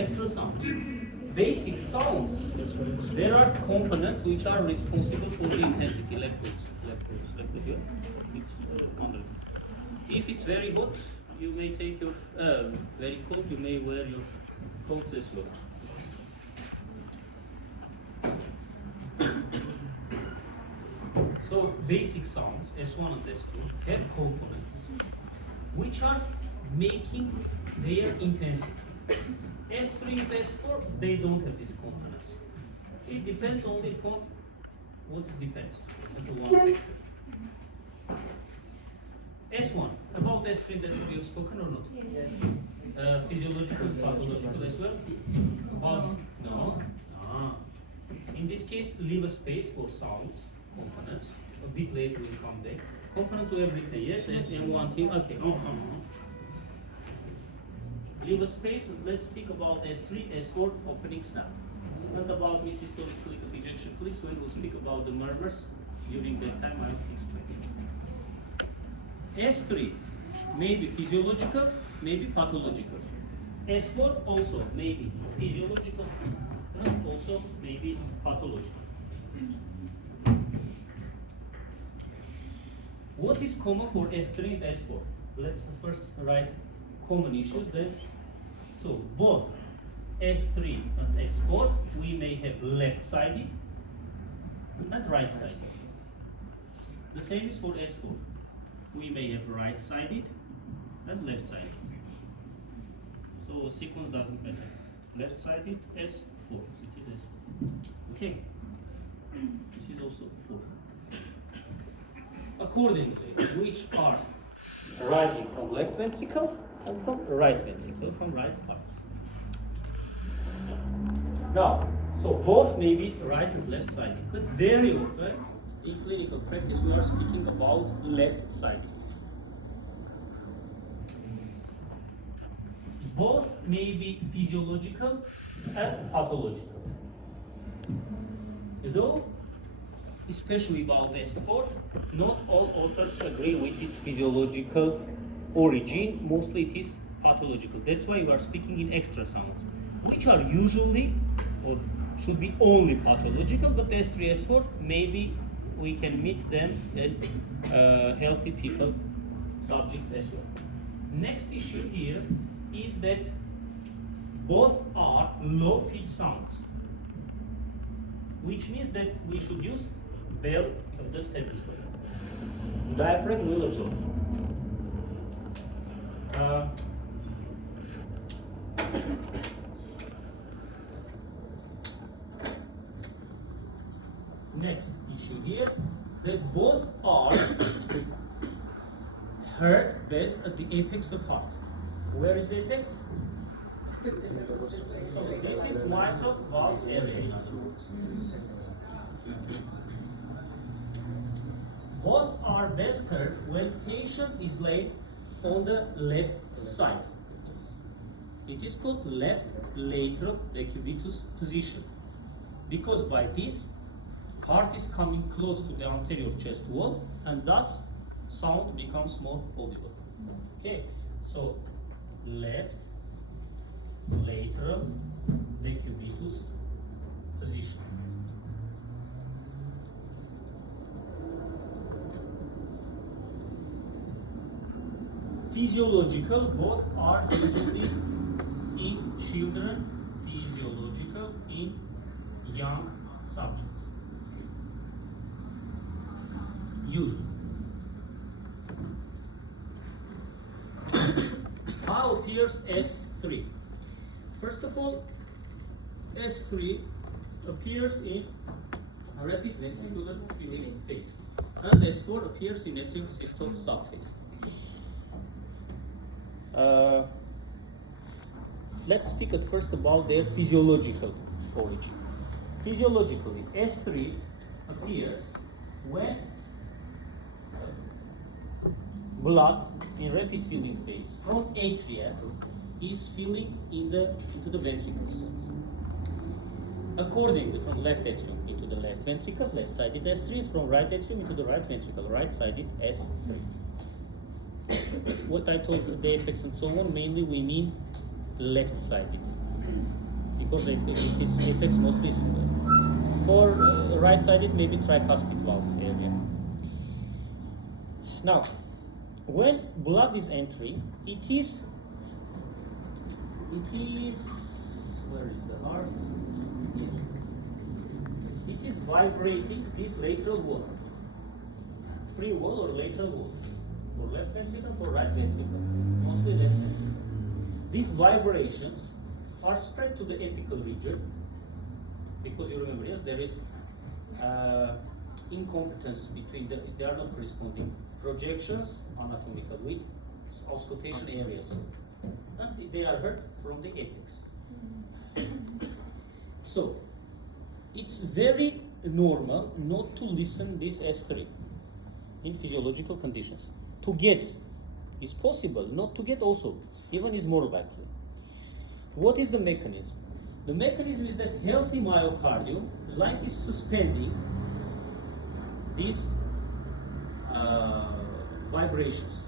Extra sound. Basic sounds. There are components which are responsible for the intensity. Electrodes. Here. It's under. If it's very hot, you may take your very cold. You may wear your coats as well. So basic sounds, S1 and S2, have components which are making their intensity. S3 and S4, they don't have these components. It depends only upon what it depends. It's one factor. S1, about S3 and S4 you've spoken or not? Yes. Physiological, pathological as well? About, no. In this case, leave a space for sounds, components. A bit later we'll come back. Components we have written, yes, and one thing, okay. Leave a space, let's speak about S3, S4 opening snap. Not about mid-systolic ejection clips. When we'll speak about the murmurs, during that time I'll explain. S3 may be physiological, maybe pathological. S4 also may be physiological, and also may be pathological. What is common for S3 and S4? Let's first write common issues then. So both S3 and S4 we may have left-sided and right-sided. The same is for S4. We may have right-sided and left-sided. So sequence doesn't matter. Left-sided S4. It is S4. Okay. This is also 4. Accordingly, which are rising from left ventricle and from right ventricle, from right parts. Now, so both may be right and left sided, but very often in clinical practice we are speaking about left sided. Both may be physiological and pathological. Though, especially about S4, not all authors agree with its physiological origin. Mostly it is pathological. That's why we are speaking in extra sounds, which are usually or should be only pathological, but S3, S4, maybe we can meet them in healthy people, subjects as well. Next issue here is that both are low pitch sounds, which means that we should use bell of the stethoscope. Diaphragm will absorb. Next issue here, that both are heard best at the apex of heart. Where is apex? So this is mitral valve area in other words. Both are best heard when patient is laid on the left side. It is called left lateral decubitus position, because by this heart is coming close to the anterior chest wall and thus sound becomes more audible. Okay, so left lateral decubitus position. Physiological, both are usually in children, physiological in young subjects. Usually. How appears S3? First of all, S3 appears in rapid ventricular filling phase, and S4 appears in atrial systole subphase. Let's speak at first about their physiological origin. Physiologically, S3 appears when blood in rapid filling phase from atria is filling into the ventricles. Accordingly, from left atrium into the left ventricle, left-sided S3, and from right atrium into the right ventricle, right-sided S3. What I told the apex and so on, mainly we mean left-sided. because it is apex mostly for right-sided, maybe tricuspid valve area. Now, when blood is entering, it is where is the heart? Here. It is vibrating this lateral wall, free wall or lateral wall, for left ventricle, for right ventricle, mostly left ventricle. These vibrations are spread to the apical region, because you remember, yes, there is incompetence between they are not corresponding projections anatomical with auscultation areas, and they are heard from the apex. So it's very normal not to listen this S3 in physiological conditions. To get is possible, not to get also, even is more likely. What is the mechanism? The mechanism is that healthy myocardium, like is suspending these vibrations.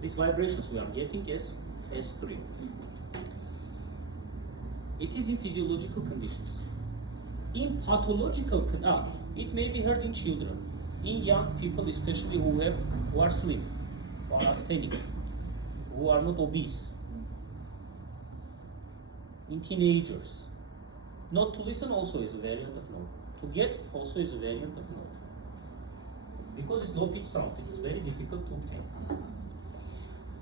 These vibrations we are getting as S3. It is in physiological conditions. In pathological, it may be heard in children, in young people, especially who are slim, who are asthenic, who are not obese, in teenagers. Not to listen also is a variant of no. To get also is a variant of no. Because it's low pitch sound, it's very difficult to obtain.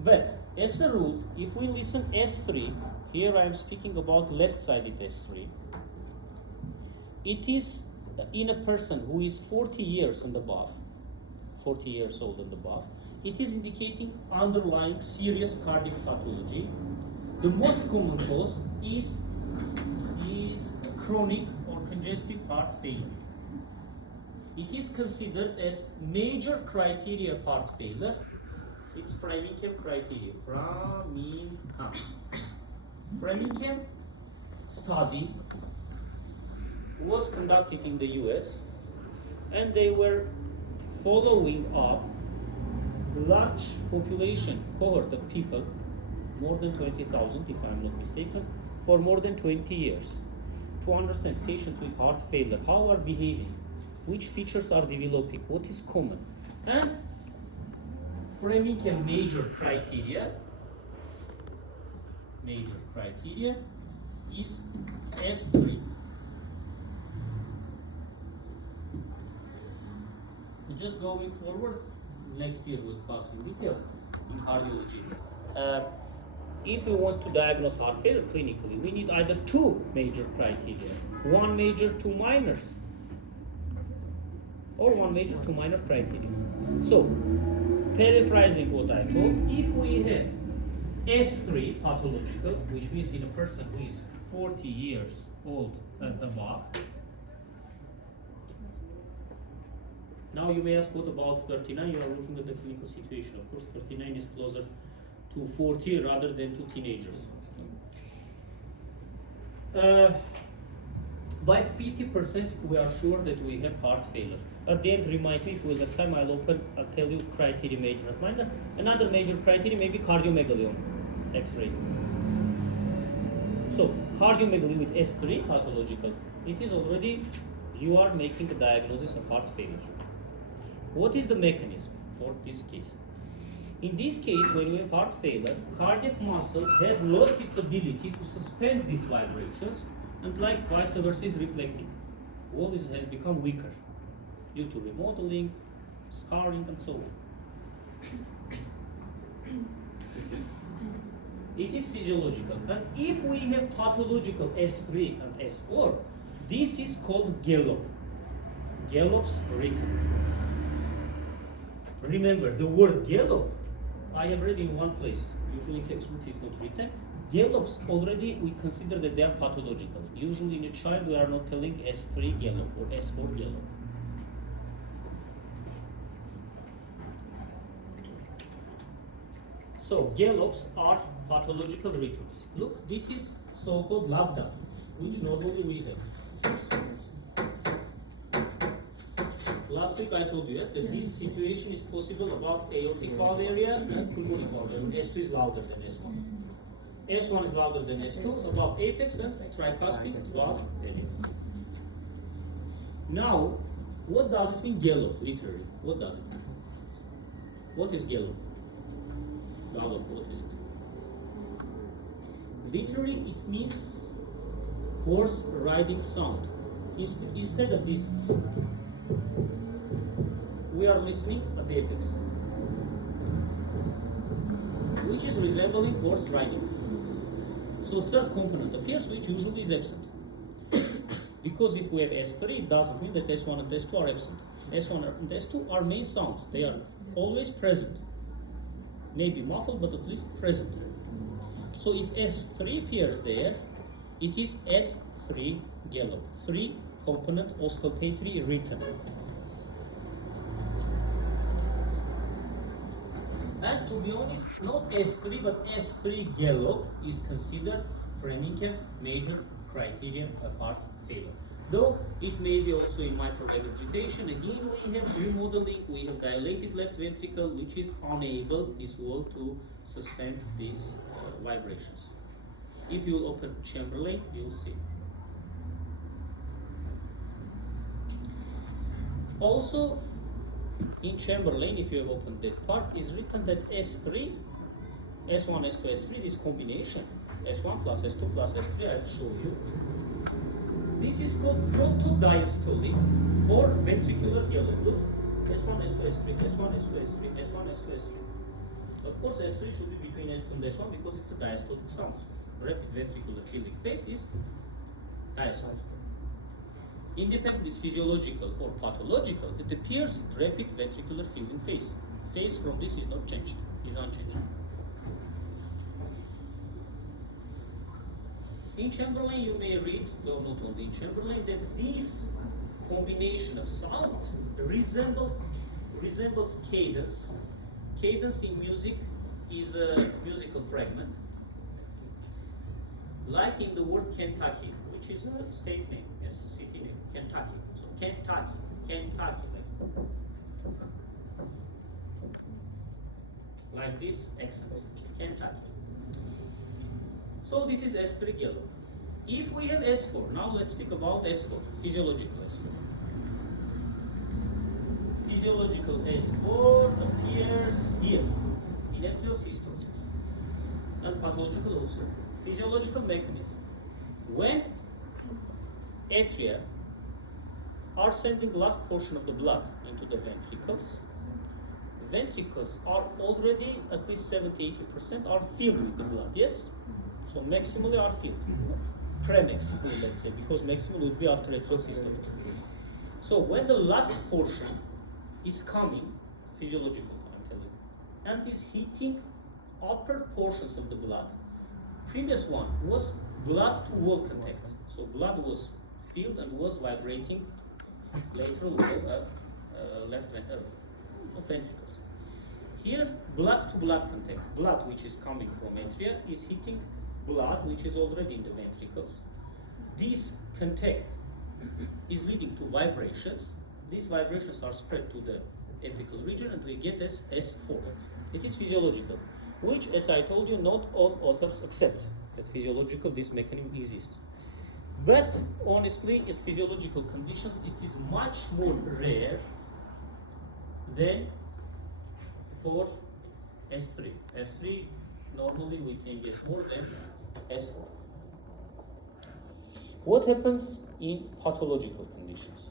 But as a rule, if we listen S3, here I am speaking about left-sided S3, it is in a person who is 40 years and above, 40 years old and above, it is indicating underlying serious cardiac pathology. The most common cause is chronic or congestive heart failure. It is considered as major criteria of heart failure. It's Framingham criteria. Framingham study was conducted in the US, and they were following up large population cohort of people, more than 20,000 if I'm not mistaken, for more than 20 years, to understand patients with heart failure, how are behaving, which features are developing, what is common. And Framingham major criteria is S3. Just going forward, next year we'll pass in details in cardiology. If we want to diagnose heart failure clinically, we need either two major criteria, one major, two minors, or one major, two minor criteria. So, paraphrasing what I told, if we have S3 pathological, which means in a person who is 40 years old and above. Now you may ask, what about 39? You are looking at the clinical situation. Of course, 39 is closer to 40 rather than to teenagers. By 50% we are sure that we have heart failure. At the end, remind me, if we have time, I'll tell you criteria major and minor. Another major criteria may be cardiomegaly on X-ray. So, cardiomegaly with S3 pathological, it is already, you are making a diagnosis of heart failure. What is the mechanism for this case? In this case, when we have heart failure, cardiac muscle has lost its ability to suspend these vibrations, and like vice versa is reflecting. All this has become weaker due to remodeling, scarring, and so on. It is physiological. And if we have pathological S3 and S4, this is called gallop. Gallop's rhythm. Remember, the word gallop, I have read in one place, usually in textbooks it's not written. Gallops already, we consider that they are pathological. Usually in a child we are not telling S3 gallop or S4 gallop. So gallops are pathological rhythms. Look, this is so-called lambda, which normally we have. Last week I told you, yes, that this situation is possible above aortic valve area and pulmonic valve area. S2 is louder than S1. S1 is louder than S2, above apex, and tricuspid is loud. Now, what does it mean, gallop, literally? What does it mean? What is gallop? Gallop, what is it? Literally, it means horse riding sound. Instead of this, we are listening at the apex, which is resembling horse riding. So third component appears, which usually is absent. Because if we have S3, it doesn't mean that S1 and S2 are absent. S1 and S2 are main sounds. They are always present. Maybe muffled, but at least present. So if S3 appears there, it is S3 gallop. 3 component auscultatory rhythm. And to be honest, not S3 but S3 gallop is considered Framingham major criterion of heart failure. Though it may be also in mitral regurgitation. Again, we have remodeling, we have dilated left ventricle, which is unable, this wall, to suspend these vibrations. If you will open Chamberlain, you will see. Also, in Chamberlain, if you have opened that part, is written that S3, S1, S2, S3, this combination, S1 plus S2 plus S3, I will show you. This is called protodiastolic or ventricular gallop. Look, S1, S2, S3, S1, S2, S3, S1, S2, S3. Of course, S3 should be between S2 and S1 because it's a diastolic sound. Rapid ventricular filling phase is diastolic. Independently, it's physiological or pathological. It appears rapid ventricular filling phase. Phase from this is not changed, is unchanged. In Chamberlain, you may read, though not only in Chamberlain, that this combination of sounds resembles cadence. Cadence in music is a musical fragment, like in the word Kentucky, which is a state name, yes, city name, Kentucky. So Kentucky, Kentucky, like this accents, Kentucky. So this is S3 gallop. If we have S4, now let's speak about S4, physiological S4. Physiological S4 appears here in atrial systole and pathological also. Physiological mechanism. When atria are sending the last portion of the blood into the ventricles, ventricles are already at least 70-80% are filled with the blood, yes? So maximally are filled. Pre-maximally, let's say, because maximal would be after atrial systole. So when the last portion is coming, physiological, I'm telling you, and is hitting upper portions of the blood, previous one was blood to wall contact. So blood was filled and was vibrating lateral wall of left ventricles. Here, blood to blood contact. Blood which is coming from atria is hitting blood which is already in the ventricles. This contact is leading to vibrations. These vibrations are spread to the apical region and we get as S4. It is physiological, which, as I told you, not all authors accept that physiological this mechanism exists. But honestly, at physiological conditions, it is much more rare than for S3. S3, normally we can get more than S4. What happens in pathological conditions?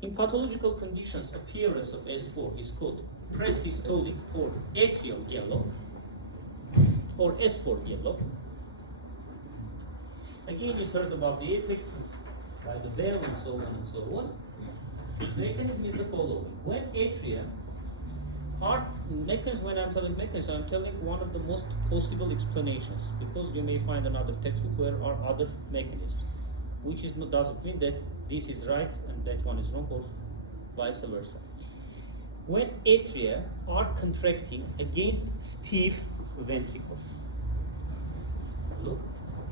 In pathological conditions, appearance of S4 is called presystolic or atrial gallop or S4 gallop. Again, you heard about the apex by the bell and so on and so on. The mechanism is the following. When atria are mechanism, when I'm telling mechanism, I'm telling one of the most possible explanations, because you may find another textbook where are other mechanisms, which is not, doesn't mean that this is right and that one is wrong or vice versa. When atria are contracting against stiff ventricles, look,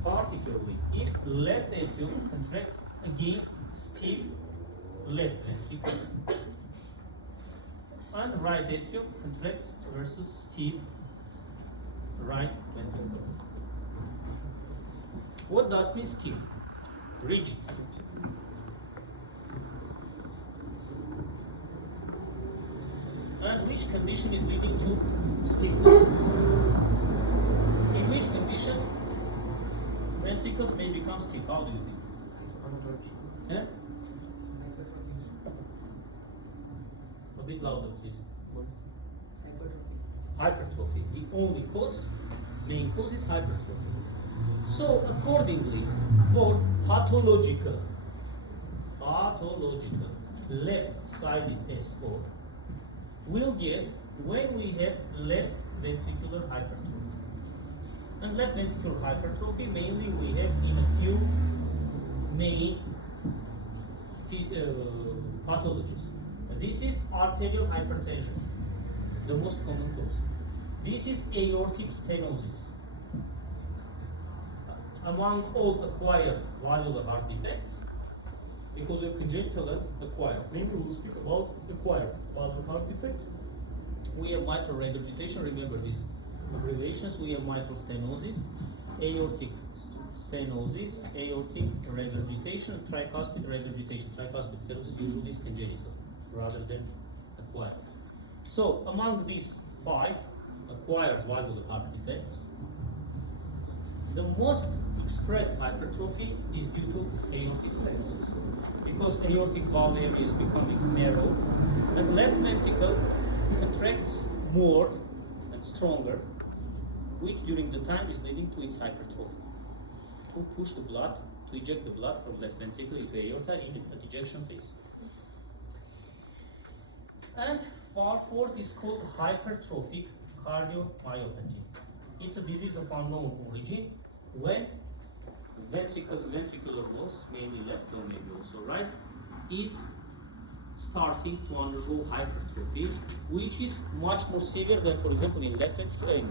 particularly if left atrium contracts against stiff left ventricle and right atrium contracts versus stiff right ventricle. What does mean stiff? Rigid. And which condition is leading to stiffness? In which condition ventricles may become stiff? How do you think? Yeah? A bit louder, please. Hypertrophy. The only cause, main cause is hypertrophy. So accordingly, for pathological left-sided S4, we'll get when we have left ventricular hypertrophy. And left ventricular hypertrophy mainly we have in a few main pathologies. This is arterial hypertension, the most common cause. This is aortic stenosis. Among all acquired valvular heart defects, because of congenital and acquired, mainly we'll speak about acquired valvular heart defects. We have mitral regurgitation, remember these abbreviations. We have mitral stenosis, aortic stenosis, aortic regurgitation, tricuspid regurgitation. Tricuspid stenosis usually is congenital rather than acquired. So among these 5 acquired valvular heart defects, the most expressed hypertrophy is due to aortic stenosis, because aortic valve area is becoming narrow and left ventricle contracts more and stronger, which during the time is leading to its hypertrophy. To push the blood, to eject the blood from left ventricle into aorta in an ejection phase. And far fourth is called hypertrophic cardiomyopathy. It's a disease of unknown origin when ventricular walls, mainly left or maybe also right, is starting to undergo hypertrophy, which is much more severe than, for example, in left ventricle,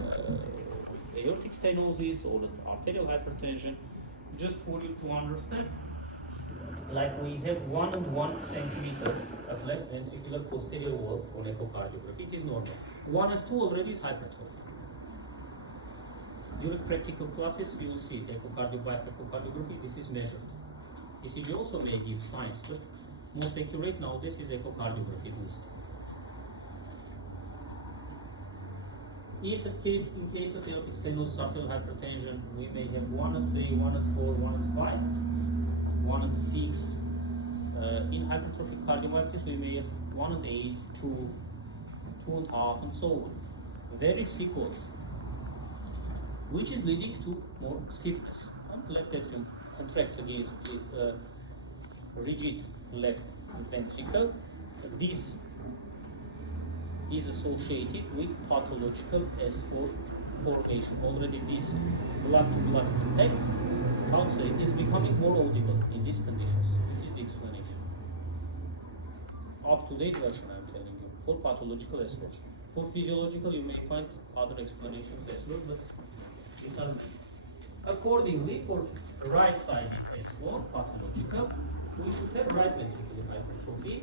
aortic stenosis or arterial hypertension. Just for you to understand, like we have 1 and 1 centimeter of left ventricular posterior wall on echocardiography, it is normal. 1 and 2 already is hypertrophy. During practical classes, you will see echocardiography, this is measured. ECG also may give signs, but most accurate nowadays is echocardiography at least. If in case of aortic stenosis, arterial hypertension, we may have 1 and 3, 1 and 4, 1 and 5, 1 and 6. In hypertrophic cardiomyopathies, we may have 1 and 8, 2, 2.5, and so on. Very thick walls, which is leading to more stiffness. And left atrium contracts against rigid left ventricle. This is associated with pathological S4 formation. Already this blood-to-blood contact, I would say, is becoming more audible in these conditions. This is the explanation. Up-to-date version, I'm telling you, for pathological S4. For physiological, you may find other explanations as well, but these are many. Accordingly, for right-sided S4, pathological, we should have right ventricular hypertrophy.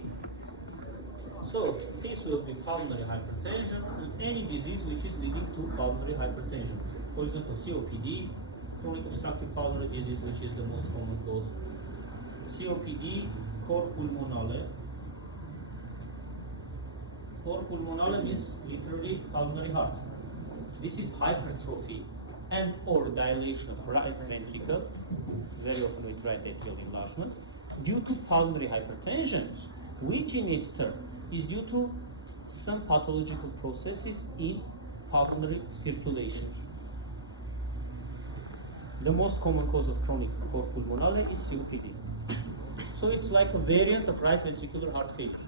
So this will be pulmonary hypertension and any disease which is leading to pulmonary hypertension. For example, COPD, chronic obstructive pulmonary disease, which is the most common cause. COPD, cor pulmonale. Cor pulmonale means literally pulmonary heart. This is hypertrophy and or dilation of right ventricle, very often with right atrial enlargement, due to pulmonary hypertension, which in its turn is due to some pathological processes in pulmonary circulation. The most common cause of chronic cor pulmonale is COPD. So it's like a variant of right ventricular heart failure.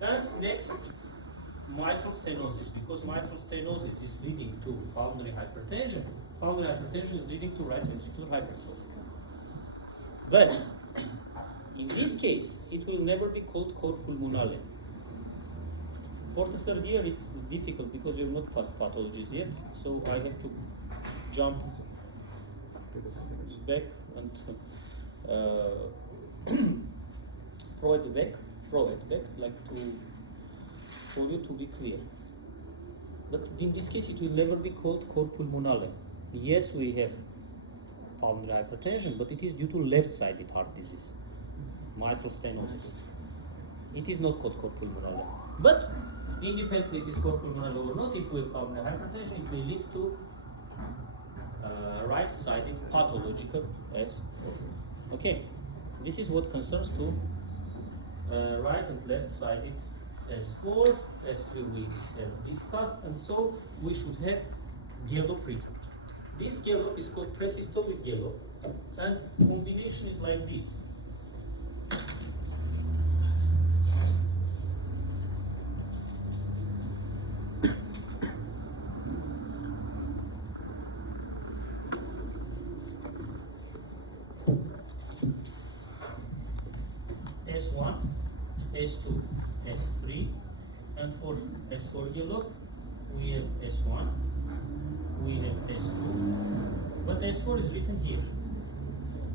And next, mitral stenosis, because mitral stenosis is leading to pulmonary hypertension. Pulmonary hypertension is leading to right ventricular hypertrophy. But in this case, it will never be called cor pulmonale. For the third year, it's difficult because you're not past pathologies yet, so I have to jump back and throw it back, like for you to be clear. But in this case, it will never be called cor pulmonale. Yes, we have pulmonary hypertension, but it is due to left-sided heart disease, mitral stenosis. It is not called cor pulmonale. But independently it is cor pulmonale or not, if we have pulmonary hypertension, it may lead to right-sided pathological S4. Okay, this is what concerns to right and left-sided S4. S3 we have discussed, and so we should have gallop written. This gallop is called presystolic gallop, and combination is like this. S1, S2, S3, and for S4 gallop, we have S1, we have S2, but S4 is written here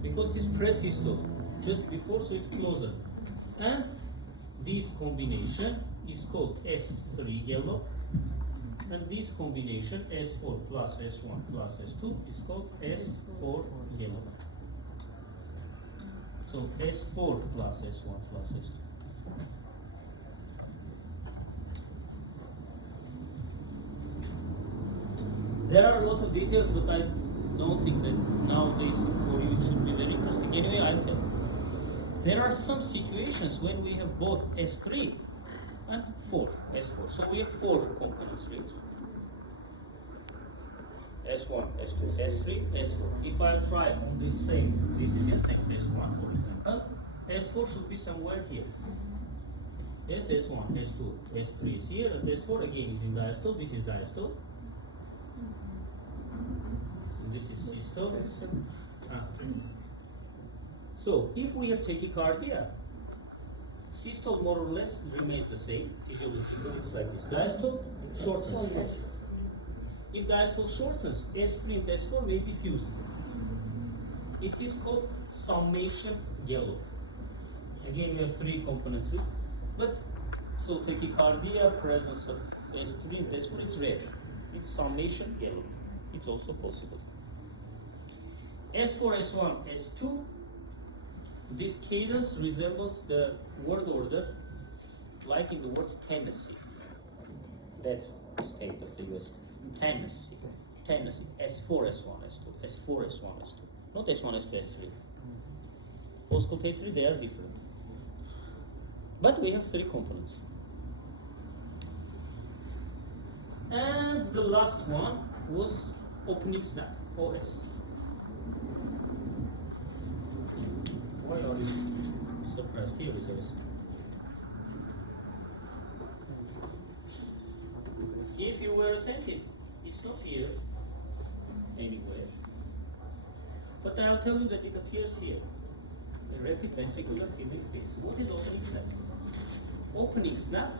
because this presystole just before, so it's closer. And this combination is called S3 gallop, and this combination S4 plus S1 plus S2 is called S4 gallop. So S4 plus S1 plus S2. There are a lot of details, but I don't think that nowadays for you it should be very interesting. Anyway, I'll tell you. There are some situations when we have both S3 and S4. So we have 4 components, right? S1, S2, S3, S4. If I try on this same, this is just next S1 for example, S4 should be somewhere here. Yes, S1, S2, S3 is here, and S4 again is in diastole, this is diastole. This is systole. So, if we have tachycardia, systole more or less remains the same, physiologically it's like this. Diastole shortens. If diastole shortens, S3 and S4 may be fused. It is called summation gallop. Again, we have 3 components, but so tachycardia, presence of S3 and S4, it's rare. It's summation gallop. It's also possible. S4, S1, S2, this cadence resembles the word order like in the word Tennessee. That state of the US. Tennessee, S4, S1, S2, S4, S1, S2, not S1, S2, S3. Auscultatory, they are different. But we have 3 components. And the last one was opening snap, OS. Why are you surprised? Here is OS. If you were attentive, it's not here anywhere. But I'll tell you that it appears here. The rapid ventricular filling phase. What is opening snap? Opening snap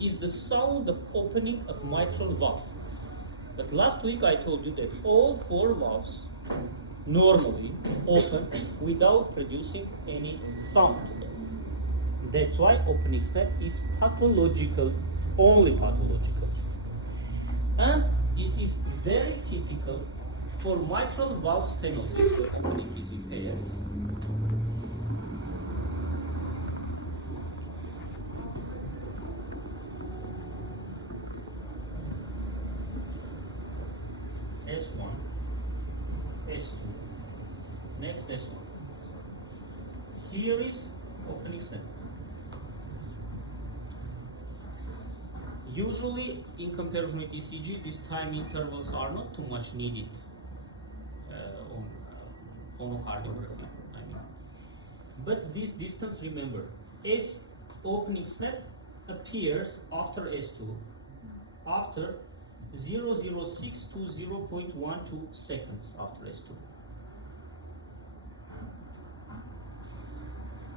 is the sound of opening of mitral valve. But last week I told you that all 4 valves normally open without producing any sound. That's why opening snap is pathological, only pathological. And it is very typical for mitral valve stenosis where opening is impaired. S1, S2, next S1. Here is opening snap. Usually, in comparison with ECG, these time intervals are not too much needed on phonocardiography. But this distance, remember, S opening snap appears after S2, after 0.06 to 0.12 seconds after S2.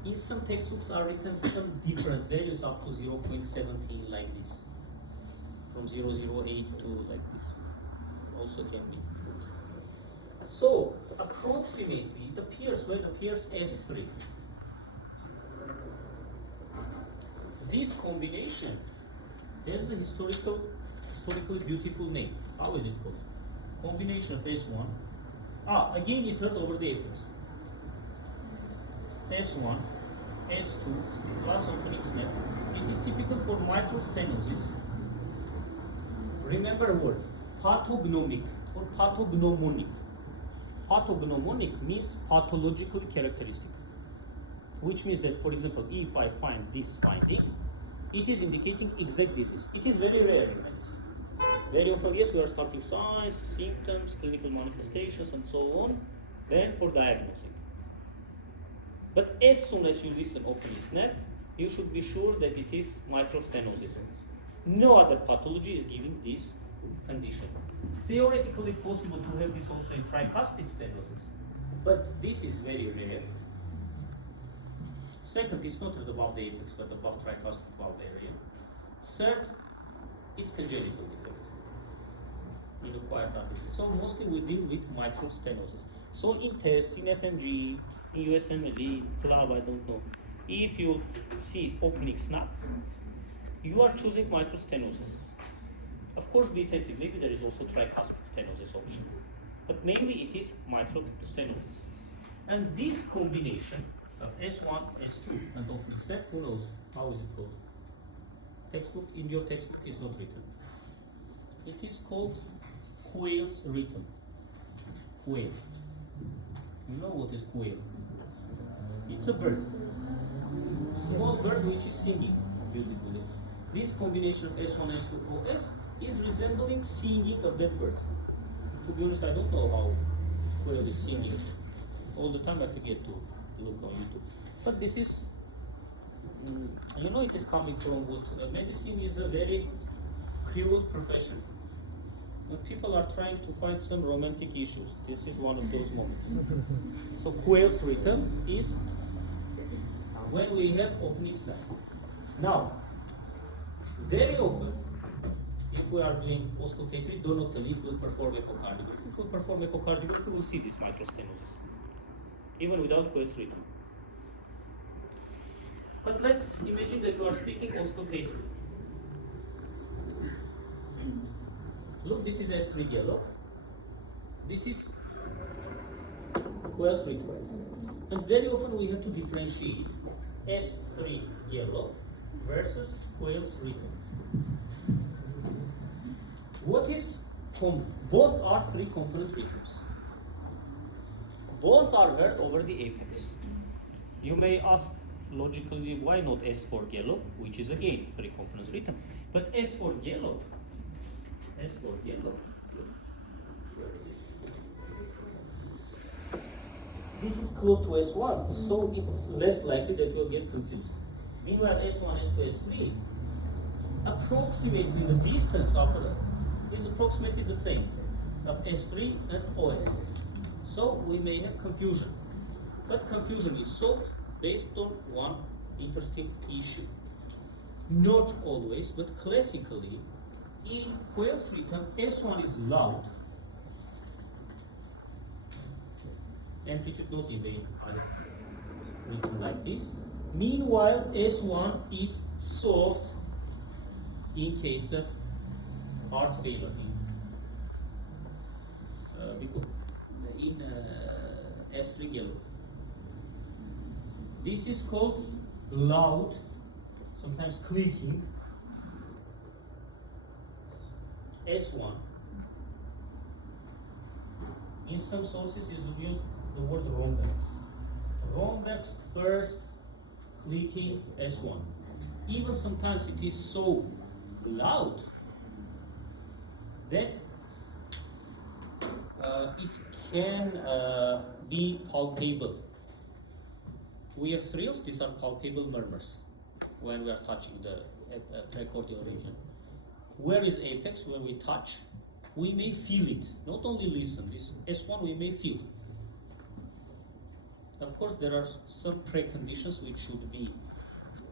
In some textbooks are written some different values up to 0.17 like this. From 0.08 to like this. Also can be. So, approximately, it appears when it appears S3. This combination has a historically beautiful name. How is it called? combination of S1. Again is heard over the apex. S1, S2 plus opening snap. It is typical for mitral stenosis. Remember a word, pathognomic or pathognomonic. Pathognomonic means pathologically characteristic, which means that, for example, if I find this finding, it is indicating exact disease. It is very rare in medicine. Very often, yes, we are starting signs, symptoms, clinical manifestations, and so on, then for diagnosing. But as soon as you listen opening snap, you should be sure that it is mitral stenosis. No other pathology is giving this condition. Theoretically possible to have this also in tricuspid stenosis, but this is very rare. Second, it's not above the apex, but above tricuspid valve area. Third, it's congenital defect in acquired artery. So mostly we deal with mitral stenosis. So in tests, in FMG, in USMLE, club, I don't know, if you see opening snap, you are choosing mitral stenosis. Of course, be attentive, maybe there is also tricuspid stenosis option, but mainly it is mitral stenosis. And this combination of S1, S2, and opening snap, who knows, how is it called? Textbook, in your textbook is not written. It is called quail's rhythm. Quail. You know what is quail? It's a bird. Small bird which is singing beautifully. This combination of S1, S2, OS is resembling singing of that bird. To be honest, I don't know how quail is singing. All the time I forget to look on YouTube. But this is, you know, it is coming from what medicine is a very cruel profession. When people are trying to find some romantic issues, this is one of those moments. So quail's rhythm is when we have opening snap. Now, very often, if we are doing auscultatory, do not tell if we will perform echocardiography. If we perform echocardiography, we will see this mitral stenosis, even without quail's rhythm. But let's imagine that you are speaking auscultatory. Look, this is S3 yellow. This is quail's rhythm. And very often we have to differentiate S3 yellow versus quail's rhythm. What is common? Both are three component rhythms. Both are heard over the apex. You may ask logically, why not S4 yellow, which is again three components rhythm, but S4 yellow, where is it? This is close to S1, so it's less likely that you'll get confused. Meanwhile, S1, S2, S3, approximately the distance upper is approximately the same of S3 and OS. So we may have confusion, but confusion is solved based on one interesting issue. Not always, but classically, in quail's rhythm, S1 is loud, amplitude not in vain, written like this. Meanwhile, S1 is soft in case of heart failure. In S3 yellow. This is called loud, sometimes clicking. S1. In some sources is used the word rhombex. Rhombex first, clicking S1. Even sometimes it is so loud that it can be palpable. We have thrills, these are palpable murmurs when we are touching the precordial region. Where is apex? When we touch, we may feel it, not only listen. This S1 we may feel. Of course, there are some preconditions which should be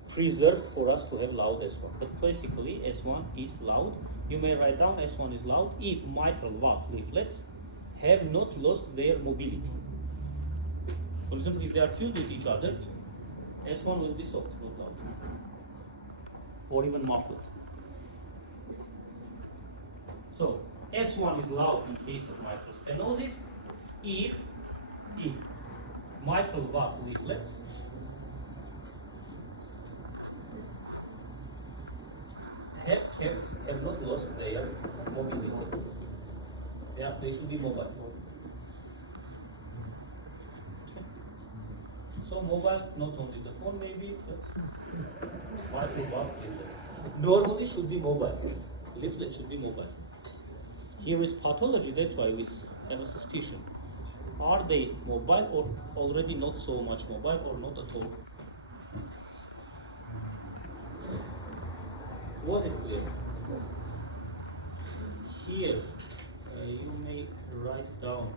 preserved for us to have loud S1. But classically, S1 is loud. You may write down S1 is loud if mitral valve leaflets have not lost their mobility. For example, if they are fused with each other, S1 will be soft, not loud, or even muffled. So, S1 is loud in case of mitral stenosis if mitral valve leaflets have not lost their mobility. They should be mobile. So mobile, not only the phone maybe, but mitral valve leaflets. Normally should be mobile. Leaflet should be mobile. Here is pathology, that's why we have a suspicion. Are they mobile or already not so much mobile or not at all? Was it clear? Here, you may write down,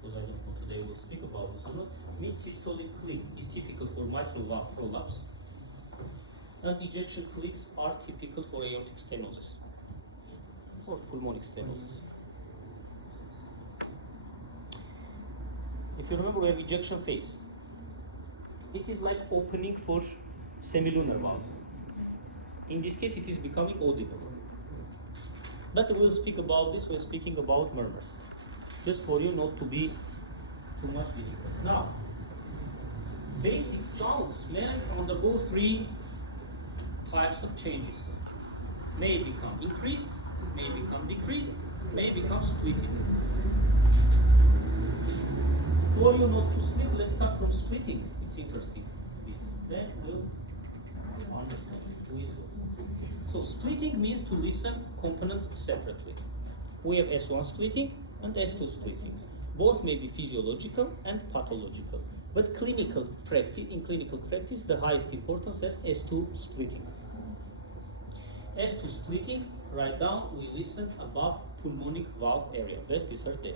because I don't know today we'll speak about this or not, mid-systolic click is typical for mitral valve prolapse, and ejection clicks are typical for aortic stenosis or pulmonic stenosis. If you remember, we have ejection phase. It is like opening for semilunar valves. In this case, it is becoming audible. But we'll speak about this when speaking about murmurs, just for you not to be too much difficult. Now, basic sounds may undergo three types of changes. May become increased, may become decreased, may become splitted. For you not to slip, let's start from splitting. It's interesting. Then we'll understand. So splitting means to listen components separately. We have S1 splitting and S2 splitting. Both may be physiological and pathological. But in clinical practice, the highest importance has S2 splitting. S2 splitting, write down, we listen above pulmonic valve area. Best is heard there.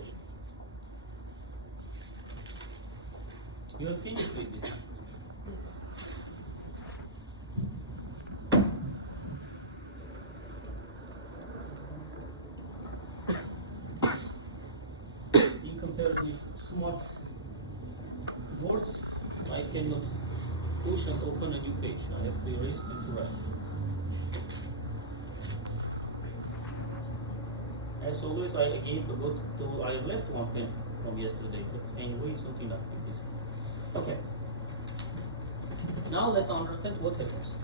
You are finished with this. In comparison with smart boards, I cannot push and open a new page. I have to erase and to write. As always, I again forgot to, I left one pen from yesterday, but anyway, it's not enough. It is. Okay. Now let's understand what happens.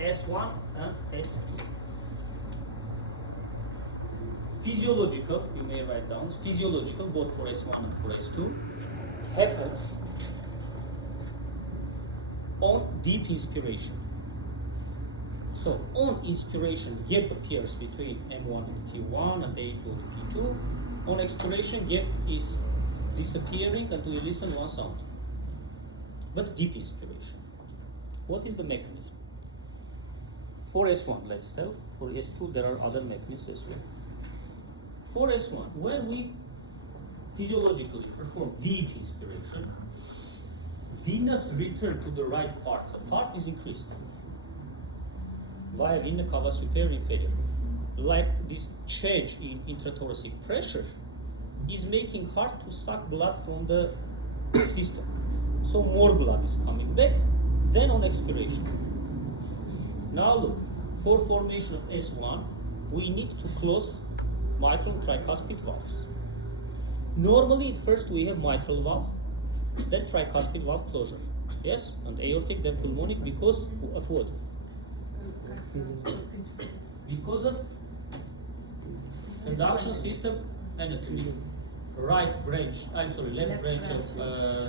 S1 and S2. Physiological, you may write down, physiological both for S1 and for S2 happens on deep inspiration. So on inspiration, gap appears between M1 and T1 and A2 and P2. On expiration, gap is disappearing and we listen one sound. But deep inspiration. What is the mechanism? For S1, let's tell. For S2, there are other mechanisms as well. For S1, when we physiologically perform deep inspiration, venous return to the right parts of heart is increased via vena cava superior inferior. Like this change in intrathoracic pressure is making heart to suck blood from the system. So more blood is coming back than on expiration. Now look, for formation of S1, we need to close mitral tricuspid valves. Normally at first we have mitral valve, then tricuspid valve closure. Yes, and aortic, then pulmonic, because of what? Because of conduction system anatomy. Left branch of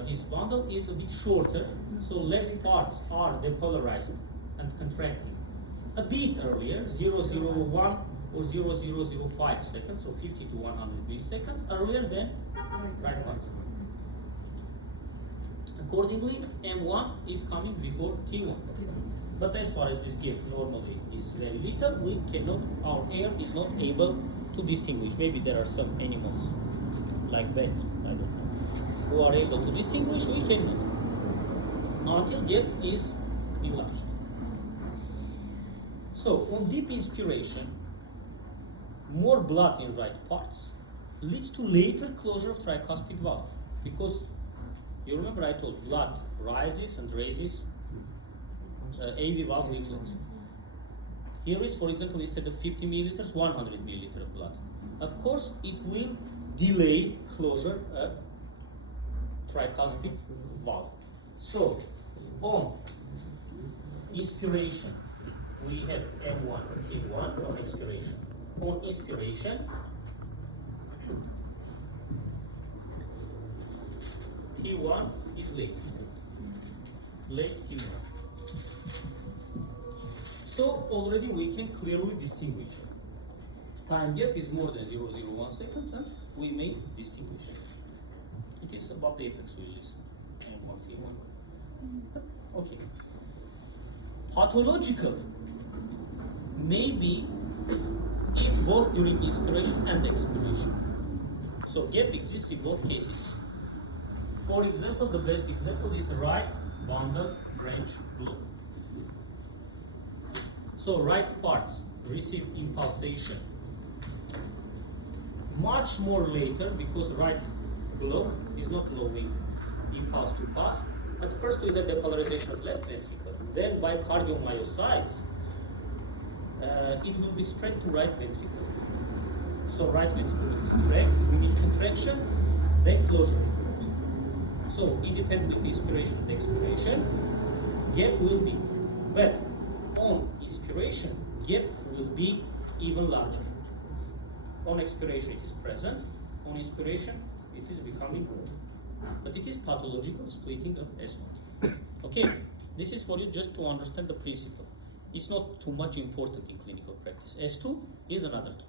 this bundle is a bit shorter, so left parts are depolarized and contracting. A bit earlier, 001 or 0005 seconds, so 50 to 100 milliseconds earlier than right parts. Accordingly, M1 is coming before T1. But as far as this gap normally is very little, we cannot, our ear is not able to distinguish. Maybe there are some animals like bats, I don't know, who are able to distinguish, we cannot, until gap is enlarged. So, on deep inspiration, more blood in right parts leads to later closure of tricuspid valve, because you remember I told blood rises and raises AV valve leaflets. Here is, for example, instead of 50 milliliters, 100 milliliters of blood. Of course, it will delay closure of tricuspid valve. So, on inspiration, we have M1, T1 on expiration. On inspiration, T1 is late T1. So already we can clearly distinguish. Time gap is more than 0.01 seconds, and we may distinguish. It is above the apex we listen. M1, T1. Okay. Pathological may be if both during inspiration and expiration. So gap exists in both cases. For example, the best example is right bundle branch block. So right parts receive impulsation much more later because right block is not allowing impulse to pass. At first we have depolarization of left ventricle. Then by cardiomyocytes, it will be spread to right ventricle. So right ventricle will contract, we need contraction, then closure. So independent of inspiration and expiration, gap will be, but on inspiration, gap will be even larger. On expiration it is present, on inspiration it is becoming low. But it is pathological splitting of S1. Okay, this is for you just to understand the principle. It's not too much important in clinical practice. S2 is another talk.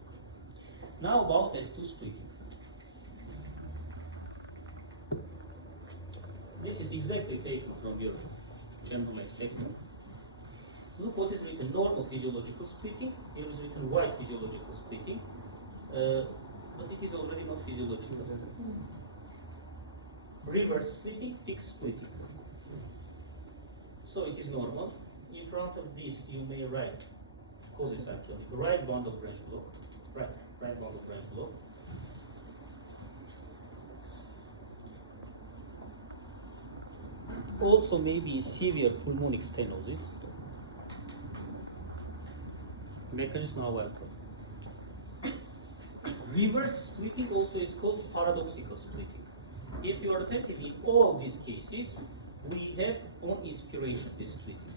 Now about S2 splitting. This is exactly taken from your Chamberlain's textbook. Look what is written: normal physiological splitting. Here is written white physiological splitting, but it is already not physiological. Reverse splitting, fixed splitting. So it is normal. In front of this, you may write causes actually. Right bundle branch block. Right bundle branch block. Also maybe severe pulmonic stenosis. Mechanism now welcome. Reverse splitting also is called paradoxical splitting. If you are attentive in all these cases, we have on inspiration this splitting.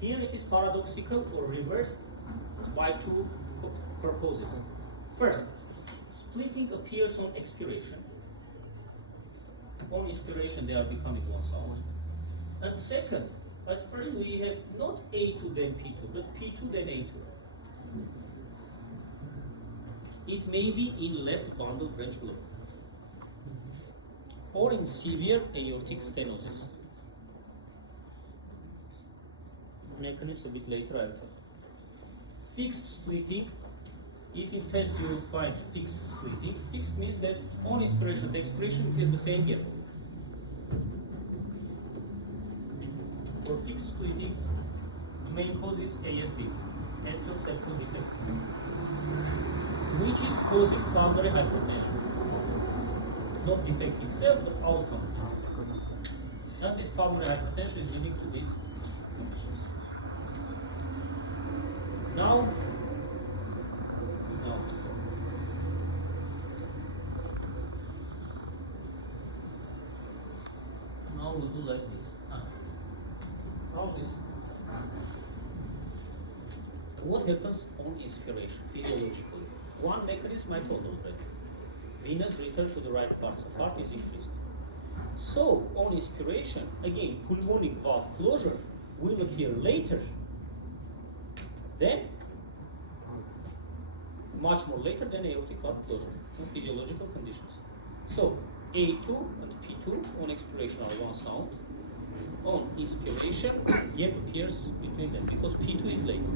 Here it is paradoxical or reversed by two purposes. First, splitting appears on expiration. On inspiration they are becoming one solid. And second, at first we have not A2 then P2, but P2 then A2. It may be in left bundle branch block or in severe aortic stenosis. Mechanism a bit later I'll talk. Fixed splitting, if in test you will find fixed splitting, fixed means that on inspiration and expiration it has the same gap. For fixed splitting, the main cause is ASD, atrial septal defect, which is causing pulmonary hypertension. Not defect itself, but outcome. And this pulmonary hypertension is leading to this condition. Now we'll do like this. Now listen. What happens on inspiration physiologically? One mechanism I told already. Venous return to the right parts of heart is increased. So on inspiration, again, pulmonic valve closure will appear later than, much more later than aortic valve closure in physiological conditions. So A2 and P2 on expiration are one sound. On inspiration, gap appears between them because P2 is late.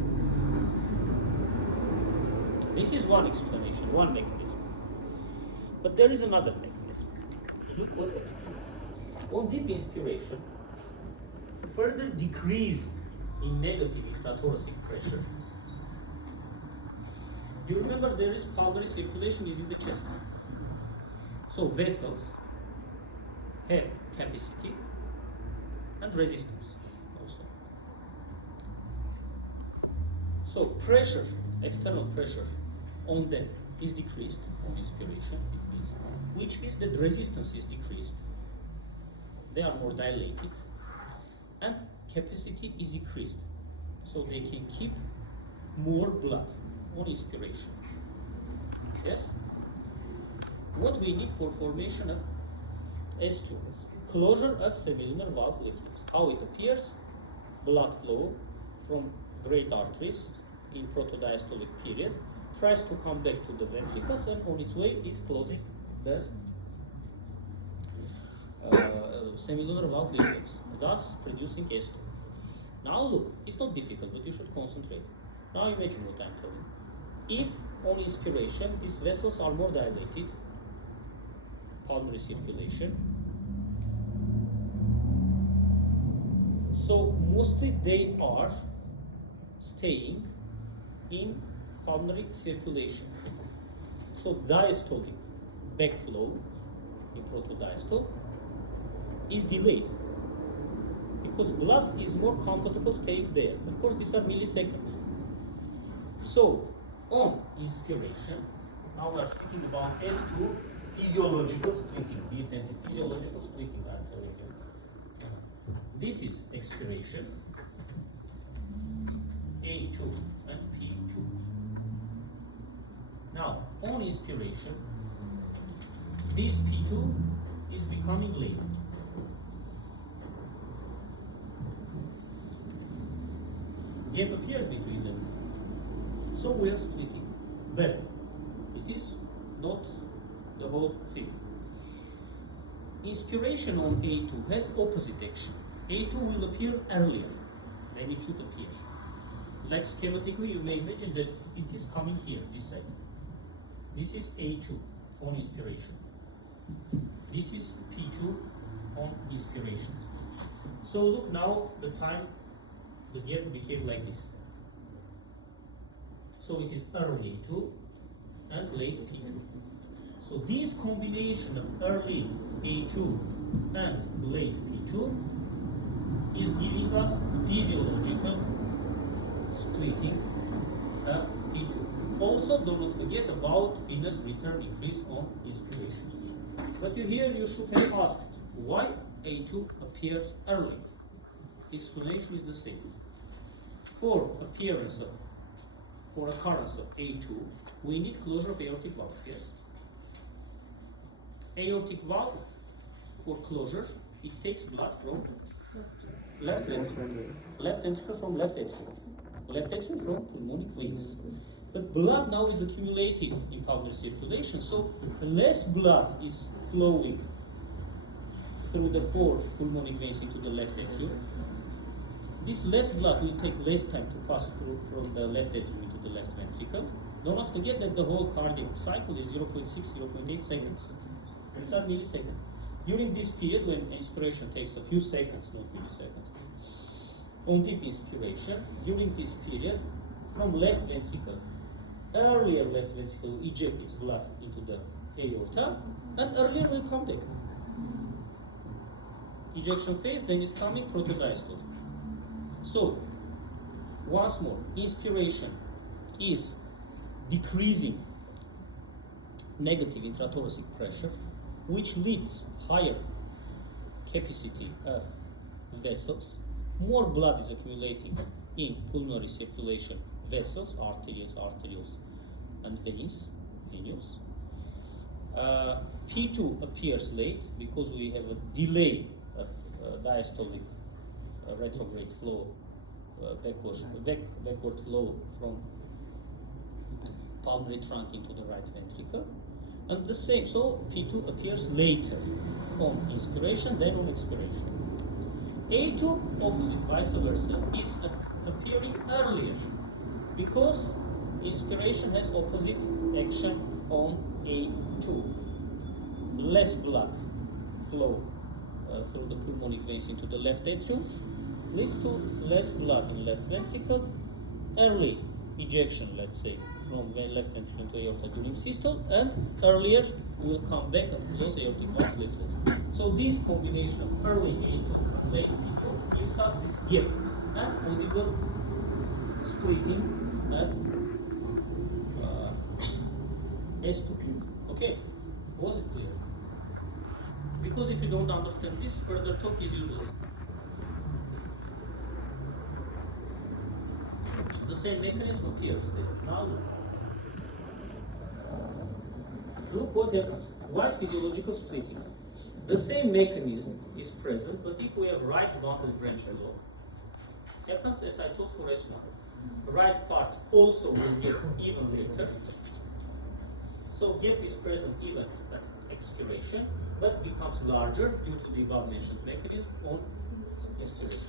This is one explanation, one mechanism. But there is another mechanism. Look what it is. On deep inspiration, further decrease in negative intrathoracic pressure. You remember there is pulmonary circulation is in the chest. So vessels have capacity and resistance also. So pressure, external pressure on them is decreased on inspiration, which means that resistance is decreased. They are more dilated, and capacity is increased, so they can keep more blood on inspiration. Yes? What we need for formation of S2? Closure of semilunar valve leaflets. How it appears? Blood flow from great arteries in protodiastolic period tries to come back to the ventricles, and on its way is closing the semilunar valve leaflets, thus producing S2. Now look, it's not difficult, but you should concentrate. Now imagine what I'm telling you. If on inspiration these vessels are more dilated, pulmonary circulation, so mostly they are staying in pulmonary circulation. So diastolic backflow in protodiastole is delayed because blood is more comfortable staying there. Of course, these are milliseconds. So on inspiration, now we are speaking about S2 physiological splitting, physiological splitting. This is expiration, A2 and P2. Now, on inspiration, this P2 is becoming late. Gap appears between them. So we are splitting. But it is not the whole thing. Inspiration on A2 has opposite action. A2 will appear earlier than it should appear. Like schematically, you may imagine that it is coming here, this side. This is A2 on inspiration. This is P2 on inspiration. So look now, the time, the gap became like this. So it is early A2 and late P2. So this combination of early A2 and late P2 is giving us physiological splitting of P2. Also, do not forget about venous return increase on inspiration. But here you should have asked why A2 appears early. The explanation is the same. For occurrence of A2, we need closure of aortic valve. Yes. Aortic valve, for closure, it takes blood from left ventricle from left atrium, left atrium from pulmonic veins. But blood now is accumulated in pulmonary circulation, so less blood is flowing through the four pulmonic veins into the left atrium. This less blood will take less time to pass through from the left atrium into the left ventricle. Do not forget that the whole cardiac cycle is 0.6, 0.8 seconds. These are milliseconds. During this period, when inspiration takes a few seconds, not milliseconds, on deep inspiration, during this period, from left ventricle, earlier left ventricle will eject its blood into the aorta, and earlier will come back. Ejection phase, then is coming protodiastole. So, once more, inspiration is decreasing negative intrathoracic pressure, which leads higher capacity of vessels. More blood is accumulating in pulmonary circulation vessels, arterioles, and veins, venules. P2 appears late because we have a delay of diastolic retrograde flow, backward flow from pulmonary trunk into the right ventricle. And the same, so P2 appears later on inspiration than on expiration. A2, opposite, vice versa, is appearing earlier because inspiration has opposite action on A2. Less blood flow through the pulmonic veins into the left atrium leads to less blood in left ventricle, early ejection, let's say, from left ventricle into aorta during systole, and earlier will come back and close aortic valve leaflets. So this combination of early A2 and late P2 gives us this gap and audible splitting have S2. Okay, was it clear? Because if you don't understand this, further talk is useless. The same mechanism appears there. Now look what happens. Why physiological splitting? The same mechanism is present, but if we have right bundle branch block, happens as I told for S1. Right parts also will get even later. So gap is present even at expiration, but becomes larger due to the above mentioned mechanism on inspiration.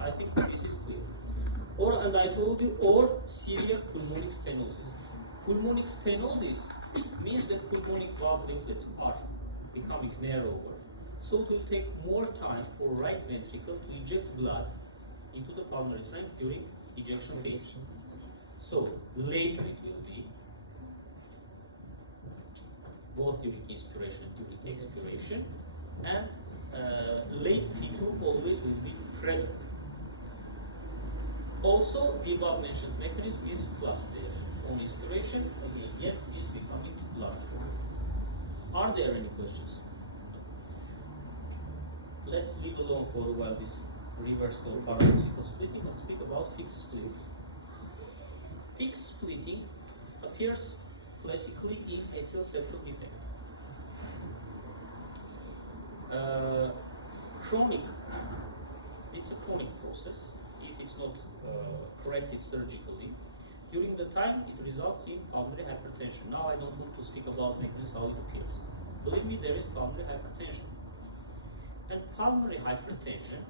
I think this is clear. And I told you, or severe pulmonic stenosis. Pulmonic stenosis means that pulmonic valve leaflets are becoming narrower. So it will take more time for right ventricle to inject blood into the pulmonary trunk during ejection phase. So later it will be both during inspiration and during expiration, and late P2 always will be present. Also, the above mentioned mechanism is plus there. On inspiration, the gap is becoming larger. Are there any questions? Let's leave alone for a while this reversal or paradoxical splitting and speak about fixed splitting. Fixed splitting appears classically in atrial septal defect. It's a chronic process. If it's not corrected surgically, during the time it results in pulmonary hypertension. Now I don't want to speak about mechanisms how it appears. Believe me, there is pulmonary hypertension. And pulmonary hypertension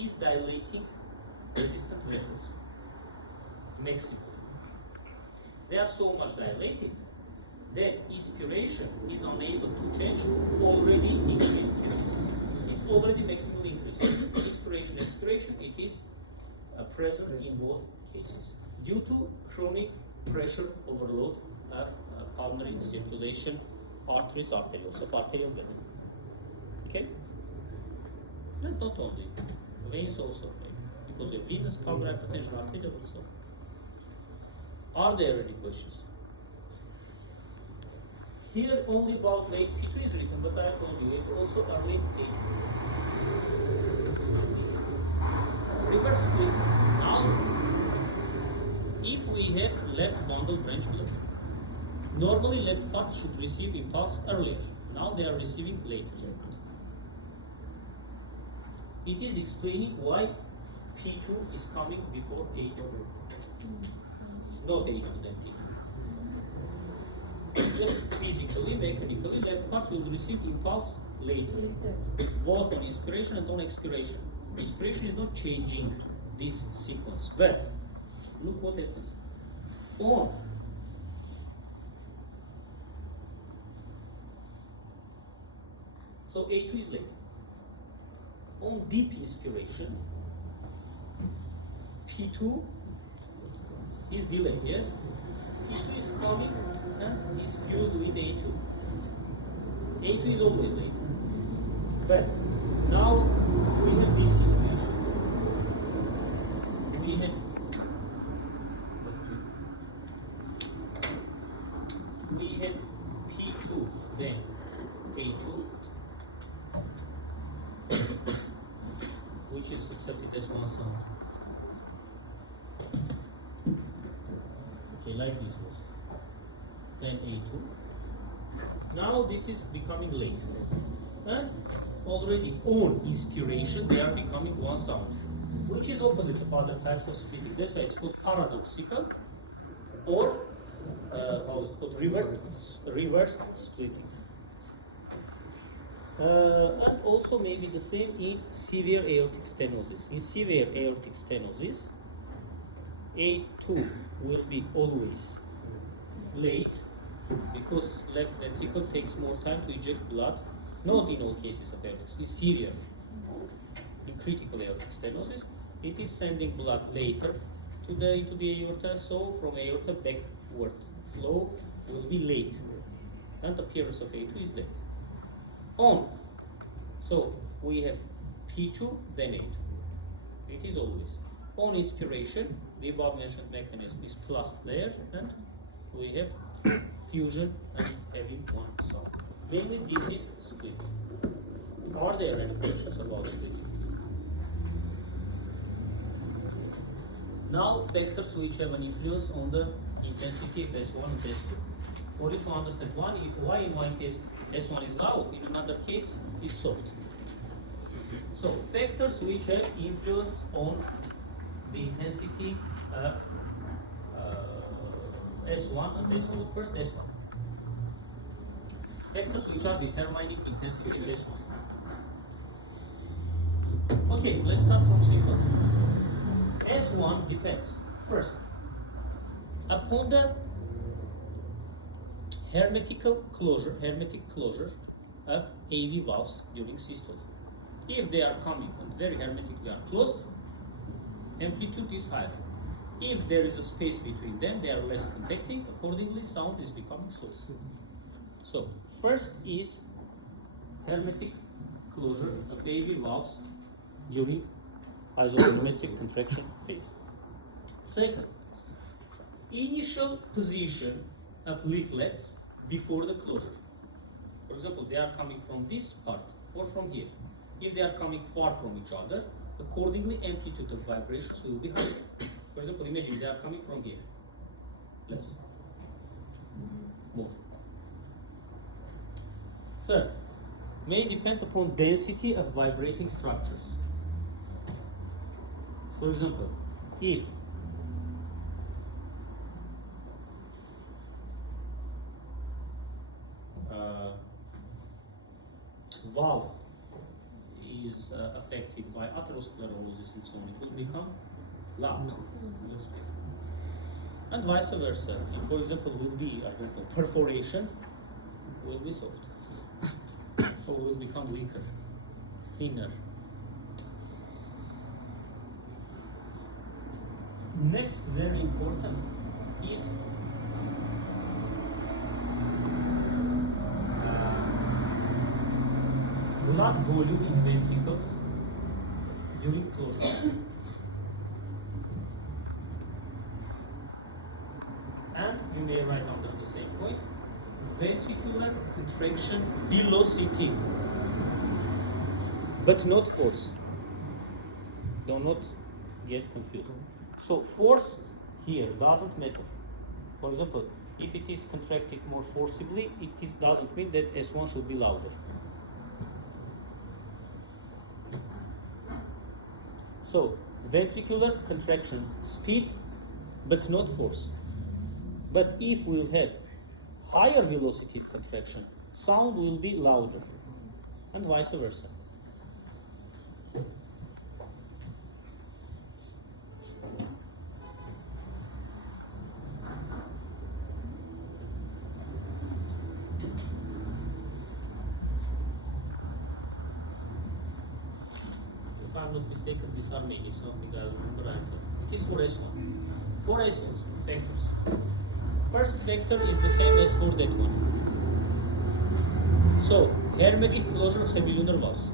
is dilating resistant vessels maximally. They are so much dilated that inspiration is unable to change already increased capacity. It's already maximally increased. Inspiration, expiration, it is present in both cases due to chronic pressure overload of pulmonary circulation, arteries, arterioles of arterial bed. Okay? And not only, veins also maybe, because of venous pulmonary hypertension, arterial also. Are there any questions? Here only about late P2 is written, but I told you it also early P2. Reverse split. Now, if we have left bundle branch block, normally left part should receive impulse earlier. Now they are receiving later. It is explaining why P2 is coming before A2. Not A2 then P2. Just physically, mechanically, left parts will receive impulse later. Both on inspiration and on expiration. Inspiration is not changing this sequence, but look what happens. On so A2 is late. On deep inspiration, P2 is delayed, yes? P2 is coming and is fused with A2. A2 is always late. But now we have this situation. We had P2, then A2, which is accepted as one sound. Okay, like this was. Then A2. Now this is becoming late. And already on inspiration they are becoming one sound, which is opposite of other types of splitting. That's why it's called paradoxical, or how is it called, reversed splitting. And also maybe the same in severe aortic stenosis. In severe aortic stenosis, A2 will be always late because left ventricle takes more time to eject blood. Not in all cases of aortic stenosis, severe. In critical aortic stenosis, it is sending blood later into the aorta, so from aorta backward flow will be late, and appearance of A2 is late. On, so we have P2 then A2. It is always On inspiration, the above mentioned mechanism is plused there, and we have fusion and having one sound. Mainly this is splitting. Are there any questions about splitting? Now factors which have an influence on the intensity of S1 and S2. For each one understand why in one case S1 is loud, in another case is soft. So factors which have influence on the intensity of S1 and S2. First S1. Factors which are determining intensity of S1. Okay, let's start from simple. S1 depends first upon the hermetic closure of AV valves during systole. If they are coming and very hermetically are closed, amplitude is higher. If there is a space between them, they are less conducting, accordingly sound is becoming soft. So, first is hermetic closure of AV valves during isometric contraction phase. Second, initial position of leaflets before the closure. For example, they are coming from this part or from here. If they are coming far from each other, accordingly amplitude of vibrations will be higher. For example, imagine they are coming from here. Less. More. Third, may depend upon density of vibrating structures. For example, if valve is affected by atherosclerosis and so on, it will become loud. And vice versa. If, for example, will be, I don't know, perforation, will be soft. Or will become weaker, thinner. Next, very important, is blood volume in ventricles during closure. And you may write under the same point, ventricular contraction velocity, but not force. Do not get confused. So force here doesn't matter. For example, if it is contracted more forcibly, doesn't mean that S1 should be louder. So ventricular contraction speed, but not force. But if we'll have higher velocity of contraction, sound will be louder, and vice versa. If I'm not mistaken, these are many, something I remember right now. It is for S1. For S1, factors. First factor is the same as for that one. So, hermetic closure of semilunar valves,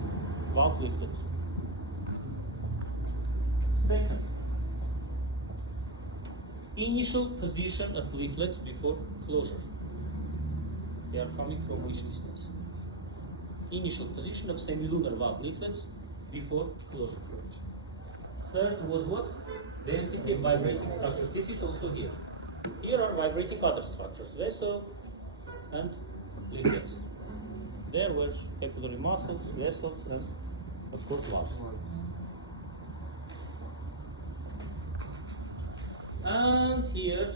valve leaflets. Second, initial position of leaflets before closure. They are coming from which distance? Initial position of semilunar valve leaflets before closure. Third was what? Density of vibrating structures. This is also here. Here are vibrating other structures, vessel and leaflets. There were capillary muscles, vessels, and of course valves. And here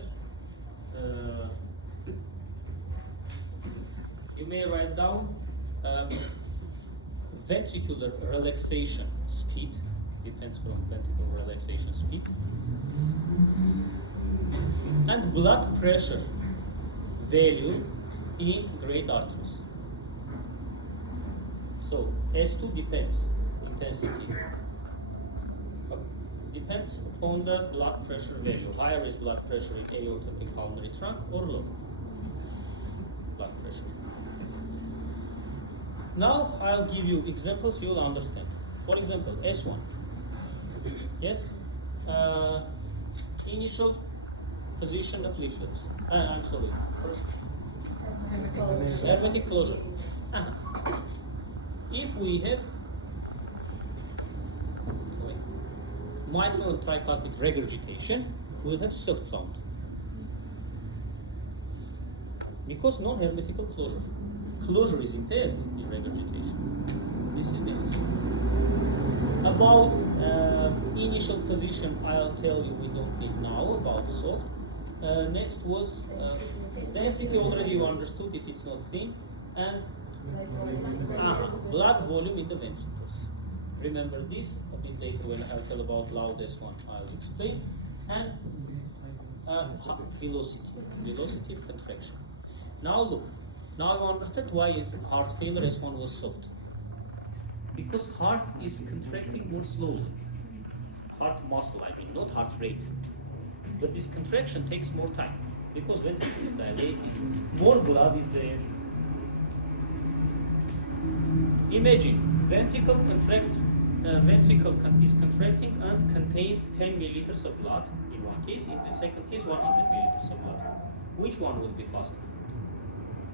you may write down ventricular relaxation speed, depends from ventricular relaxation speed, and blood pressure value in great arteries. So S2 depends intensity. Depends upon the blood pressure value. Higher is blood pressure in aortic and pulmonary trunk, or lower blood pressure. Now I'll give you examples you'll understand. For example, S1. Yes? initial position of leaflets. I'm sorry, first hermetic closure. If we have mitral and tricuspid regurgitation, we'll have soft sound. Because non-hermetical closure. Closure is impaired in regurgitation. This is the answer. About initial position, I'll tell you we don't need now about soft. Next was density, already you understood if it's not thin, and blood volume in the ventricles. Remember this, a bit later when I'll tell about loudest one, I'll explain. And velocity of contraction. Now look, now you understand why heart failure S1 was soft. Because heart is contracting more slowly. Heart muscle, I mean, not heart rate. But this contraction takes more time because ventricle is dilating, more blood is there. Imagine, ventricle contracts, is contracting and contains 10 milliliters of blood in one case, in the second case 100 milliliters of blood. Which one will be faster?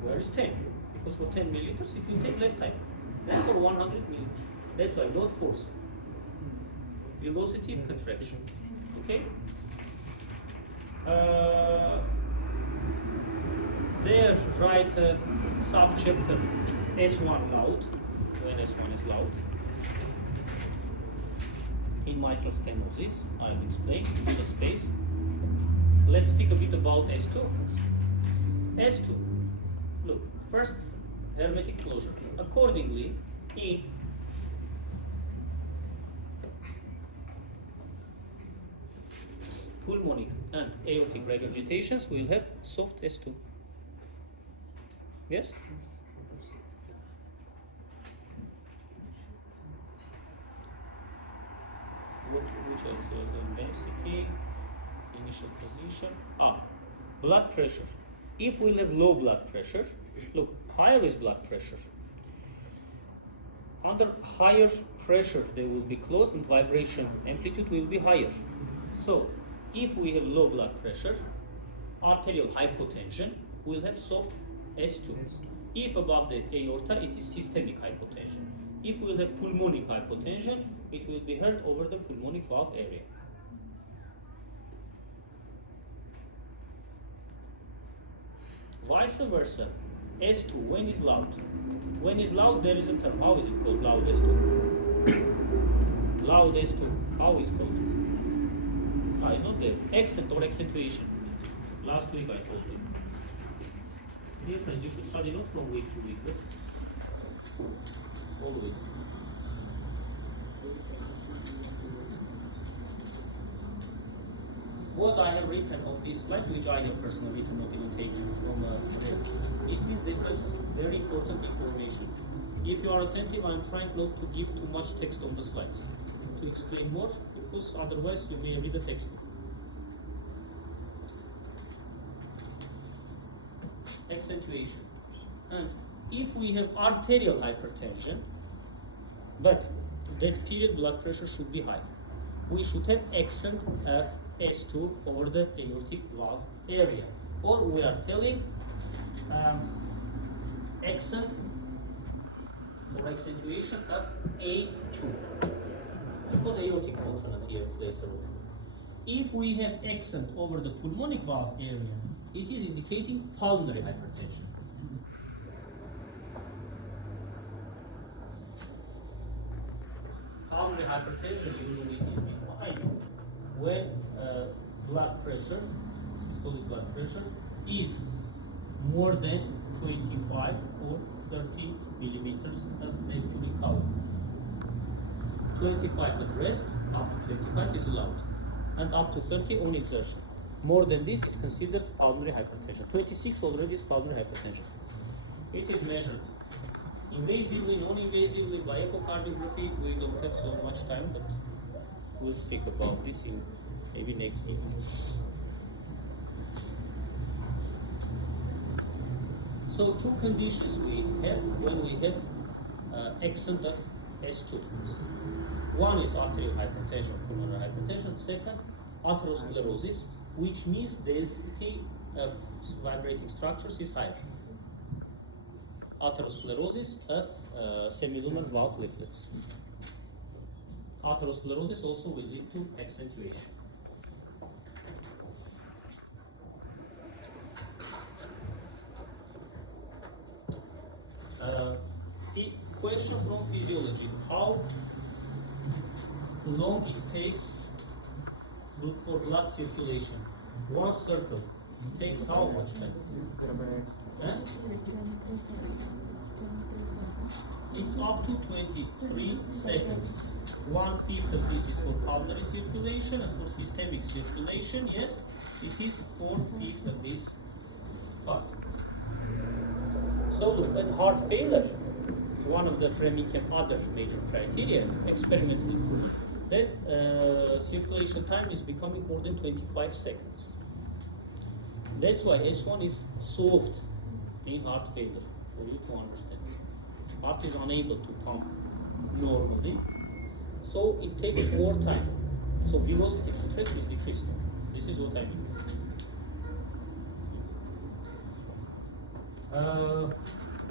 Where is 10? Because for 10 milliliters it will take less time than for 100 milliliters. That's why, not force. Velocity of contraction. Okay? There, write subchapter S1 loud, when S1 is loud. In mitral stenosis, I'll explain the space. Let's speak a bit about S2. S2, look, first hermetic closure. Accordingly, in pulmonic and aortic regurgitations, we'll have soft S2. Yes? Which also is density, initial position. Blood pressure. If we'll have low blood pressure, look, higher is blood pressure. Under higher pressure, they will be closed and vibration amplitude will be higher. So, if we have low blood pressure, arterial hypotension, we'll have soft S2. If above the aorta, it is systemic hypotension. If we'll have pulmonic hypotension, it will be heard over the pulmonic valve area. Vice versa, S2, when is loud? When is loud, there is a term. How is it called, loud S2? Loud S2, how is it called? It's not there. Accent or accentuation. Last week I told you. This means you should study not from week to week, but always. What I have written on these slides, which I have personally written, not even taken from it means this is very important information. If you are attentive, I am trying not to give too much text on the slides to explain more, because otherwise you may read the textbook. Accentuation. And if we have arterial hypertension, but that period blood pressure should be high, we should have accent of S2 over the aortic valve area. Or we are telling accent or accentuation of A2. Because aortic component here plays a role. If we have accent over the pulmonic valve area, it is indicating pulmonary hypertension. Pulmonary hypertension usually is defined when blood pressure, systolic blood pressure, is more than 25 or 30 millimeters of mercury count. 25 at rest, up to 25 is allowed, and up to 30 on exertion. More than this is considered pulmonary hypertension. 26 already is pulmonary hypertension. It is measured invasively, non-invasively, by echocardiography. We don't have so much time, but we'll speak about this in maybe next week. So two conditions we have when we have accent of S2. One is arterial hypertension, pulmonary hypertension. Second, atherosclerosis, which means density of vibrating structures is higher. Atherosclerosis of semilunar valve leaflets. Atherosclerosis also will lead to accentuation. Question from physiology: how long it takes look for blood circulation? One circle takes how much time? Huh? It's up to 23 seconds. 1/5 of this is for pulmonary circulation, and for systemic circulation, yes, it is 4/5 of this part. So look, at heart failure, one of the Framingham other major criteria, experimentally proven, that circulation time is becoming more than 25 seconds. That's why S1 is soft in heart failure, for you to understand. Heart is unable to pump normally, so it takes more time. So velocity of contract is decreased. This is what I mean.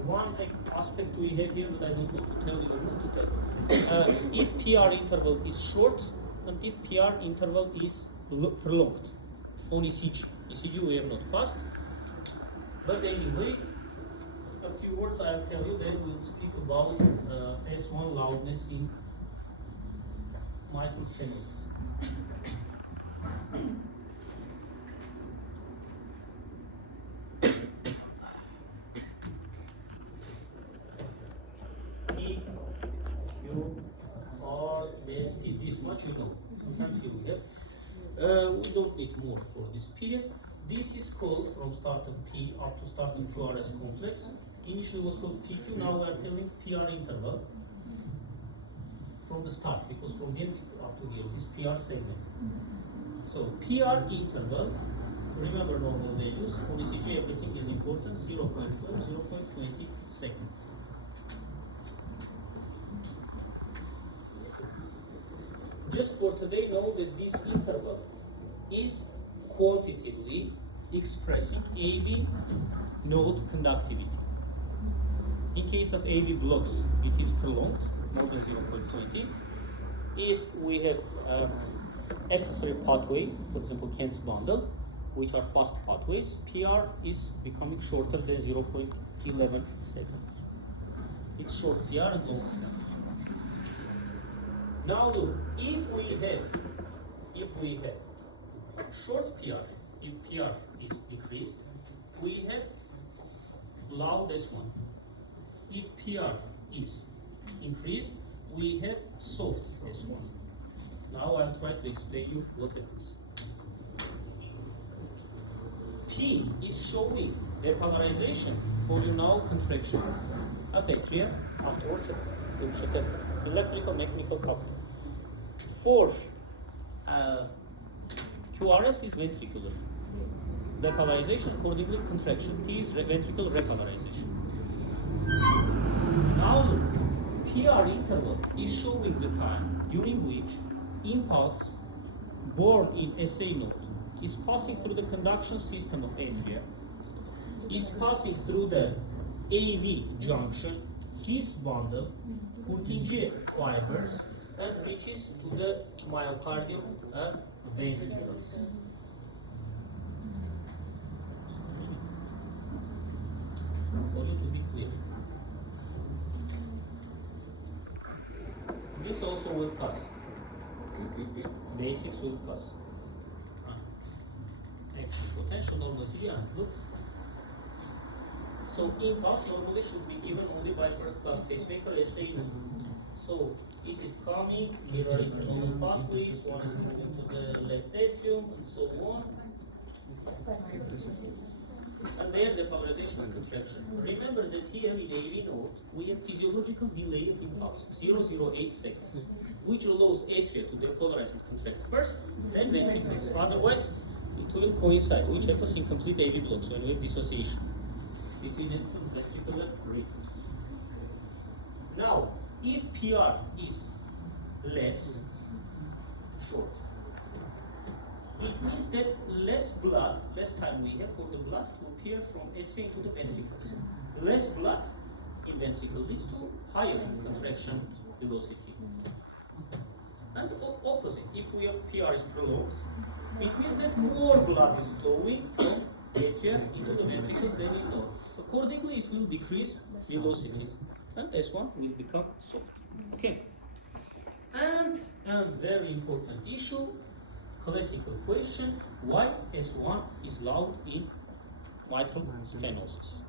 One aspect we have here that I don't want to tell you or not to tell you. If PR interval is short and if PR interval is prolonged on ECG. ECG we have not passed. But anyway, a few words I'll tell you, then we'll speak about S1 loudness in mitral stenosis. This much you know. Sometimes you have. We don't need more for this period. This is called from start of P up to start of QRS complex. Initially was called PQ, now we are telling PR interval from the start, because from here up to here it is PR segment. So PR interval, remember normal values, on ECG everything is important, 0.12, 0.20 seconds. Just for today, know that this interval is quantitatively expressing AV node conductivity. In case of AV blocks, it is prolonged, more than 0.20. If we have accessory pathway, for example, Kent's bundle, which are fast pathways, PR is becoming shorter than 0.11 seconds. It's short PR and long PR. Now look, if we have short PR, if PR is decreased, we have loud S1. If PR is increased, we have soft S1. Now I'll try to explain you what it is. P is showing depolarization for you now contraction of atria, afterwards we should have electrical mechanical coupling. For QRS is ventricular depolarization, accordingly contraction. T is ventricular repolarization. Now look, PR interval is showing the time during which impulse born in SA node is passing through the conduction system of atria, is passing through the AV junction, his bundle, Purkinje fibers, and reaches to the myocardium and ventricles. For you to be clear. This also will pass. Basics will pass. Potential normal ECG, and look. So impulse normally should be given only by first class pacemaker SA. So it is coming, here are internal pathways, one is moving to the left atrium, and so on. And there depolarization and contraction. Remember that here in AV node, we have physiological delay of impulse, 0.08 seconds, which allows atria to depolarize and contract first, then ventricles. Otherwise, it will coincide, which happens in complete AV blocks when we have dissociation between ventricular rhythms. Now, if PR is less short, it means that less time we have for the blood to appear from atria into the ventricles. Less blood in ventricle leads to higher contraction velocity. And opposite, if we have PR is prolonged, it means that more blood is flowing from atria into the ventricles than in north. Accordingly, it will decrease velocity, and S1 will become soft. Okay. And very important issue, classical question: why S1 is loud in mitral stenosis?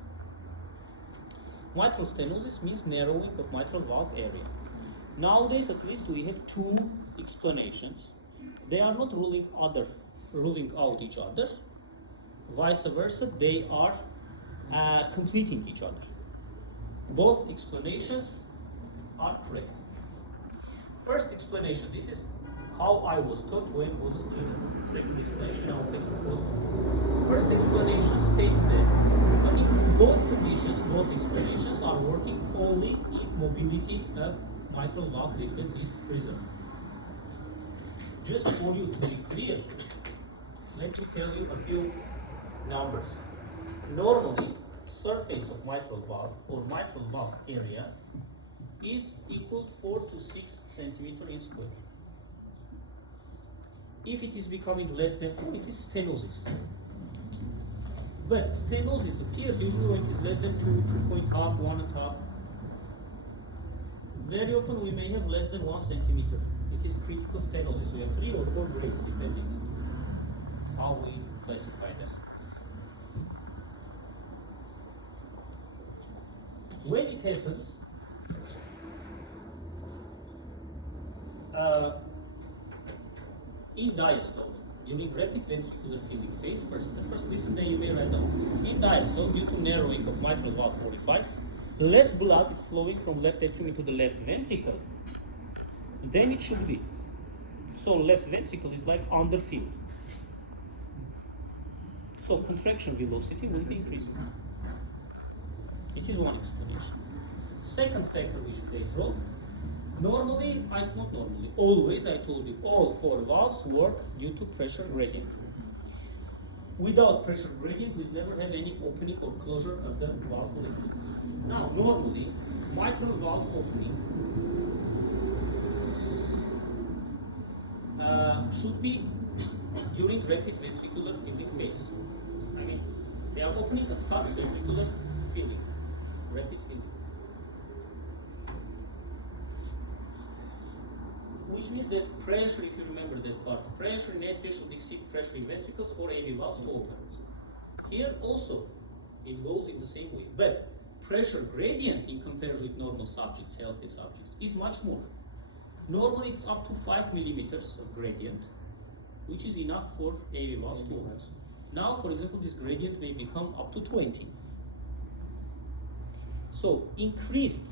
Mitral stenosis means narrowing of mitral valve area. Nowadays, at least, we have two explanations. They are not ruling out each other. Vice versa, they are completing each other. Both explanations are correct. First explanation, this is how I was taught when I was a student. Second explanation, our textbook was. First explanation states that in both conditions, both explanations are working only if mobility of mitral valve leaflets is preserved. Just for you to be clear, let me tell you a few numbers. Normally, surface of mitral valve or mitral valve area is equal to 4 to 6 centimeters in square. If it is becoming less than 4, it is stenosis. But stenosis appears usually when it is less than 2, 2.5, 1.5. Very often we may have less than 1 centimeter. It is critical stenosis. We have 3 or 4 grades depending how we classify them. When it happens, in diastole, during rapid ventricular filling phase, first listen, then you may write down. In diastole, due to narrowing of mitral valve orifice, less blood is flowing from left atrium into the left ventricle than it should be. So left ventricle is like underfilled. So contraction velocity will be increased. It is one explanation. Second factor which plays role. Always I told you, all 4 valves work due to pressure gradient. Without pressure gradient, we'd never have any opening or closure of the valve leaflets. Now, normally, mitral valve opening should be during rapid ventricular filling phase. I mean, they are opening at starts ventricular filling, rapid filling. Which means that pressure, if you remember that part, pressure in atria should exceed pressure in ventricles for AV valves to open. Here also, it goes in the same way. But pressure gradient in comparison with normal subjects, healthy subjects, is much more. Normally it's up to 5 millimeters of gradient, which is enough for AV valves to open. Now, for example, this gradient may become up to 20. So, increased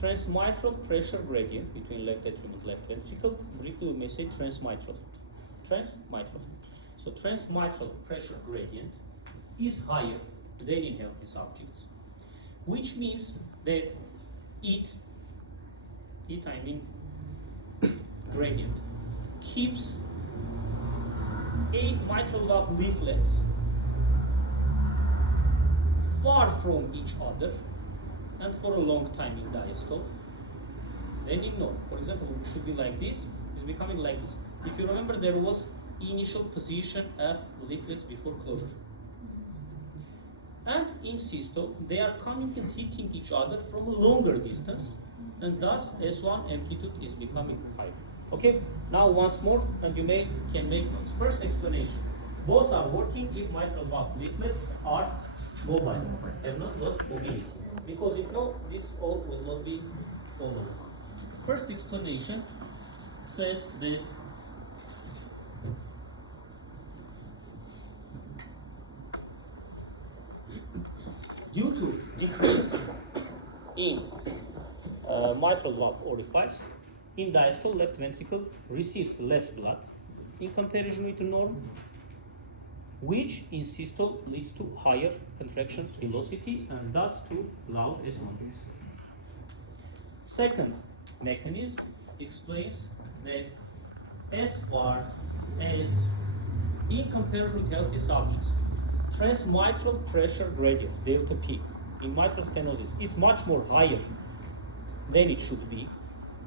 transmitral pressure gradient between left atrium and left ventricle, briefly we may say transmitral. So transmitral pressure gradient is higher than in healthy subjects, which means that gradient keeps mitral valve leaflets far from each other and for a long time in diastole, then in north. For example, it should be like this, it's becoming like this. If you remember, there was initial position of leaflets before closure. And in systole, they are coming and hitting each other from a longer distance, and thus S1 amplitude is becoming higher. Okay, now once more, and you can make notes. First explanation, both are working if mitral valve leaflets are mobile, have not lost mobility. Because if not, this all will not be followed. First explanation says that due to decrease in mitral valve orifice, in diastole, left ventricle receives less blood in comparison with the norm, which in systole leads to higher contraction velocity and thus to loud S1. Second, mechanism explains that as far as in comparison with healthy subjects, transmitral pressure gradient, delta P, in mitral stenosis is much more higher than it should be.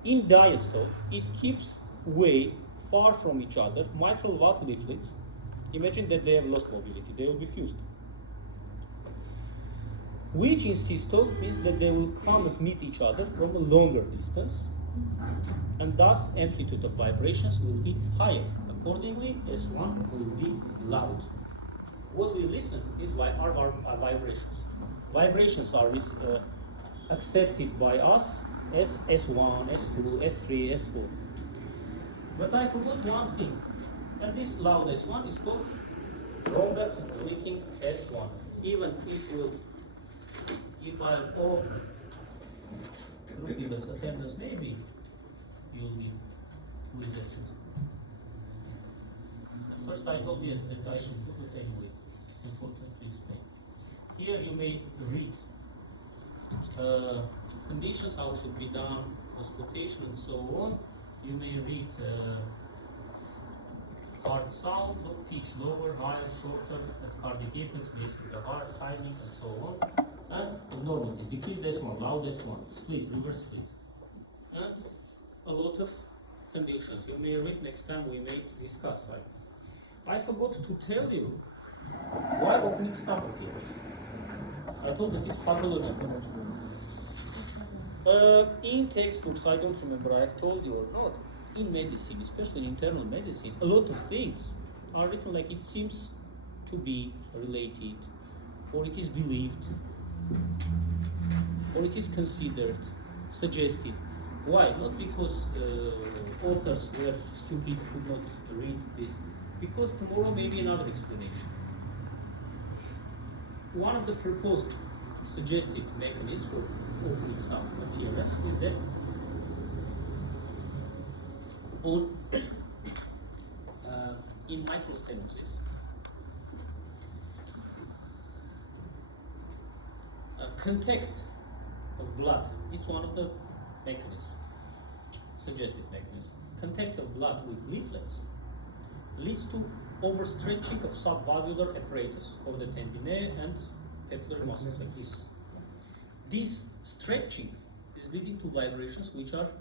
In diastole, it keeps way far from each other. Mitral valve leaflets, imagine that they have lost mobility, they will be fused. Which in systole means that they will come and meet each other from a longer distance, and thus amplitude of vibrations will be higher. Accordingly, S1 will be loud. What we listen is our vibrations. Vibrations are accepted by us as S1, S2, S3, S4. But I forgot one thing, and this loud S1 is called Robert's leaking S1. Even if I look at this attendance, maybe you'll give who is absent. First I told yes that I should put it anyway. It's important to explain. Here you may read conditions, how it should be done, auscultation and so on. You may read heart sound, pitch lower, higher, shorter, at cardiac apex, basically the heart, timing and so on. And abnormalities, decrease this one, loud this one, split, reverse split. And a lot of conditions. You may read next time, we may discuss. I forgot to tell you why opening snap appears. I told that it's pathological. In textbooks, I don't remember, I have told you or not, in medicine, especially in internal medicine, a lot of things are written like it seems to be related, or it is believed, or it is considered, suggested. Why? Not because authors were stupid, could not read this, because tomorrow may be another explanation. One of the proposed suggested mechanisms for opening sound appearance is that in mitral stenosis, contact of blood, it's one of the mechanisms, suggested mechanism. Contact of blood with leaflets leads to overstretching of subvalvular apparatus called the tendinae and papillary muscles like this. This stretching is leading to vibrations which are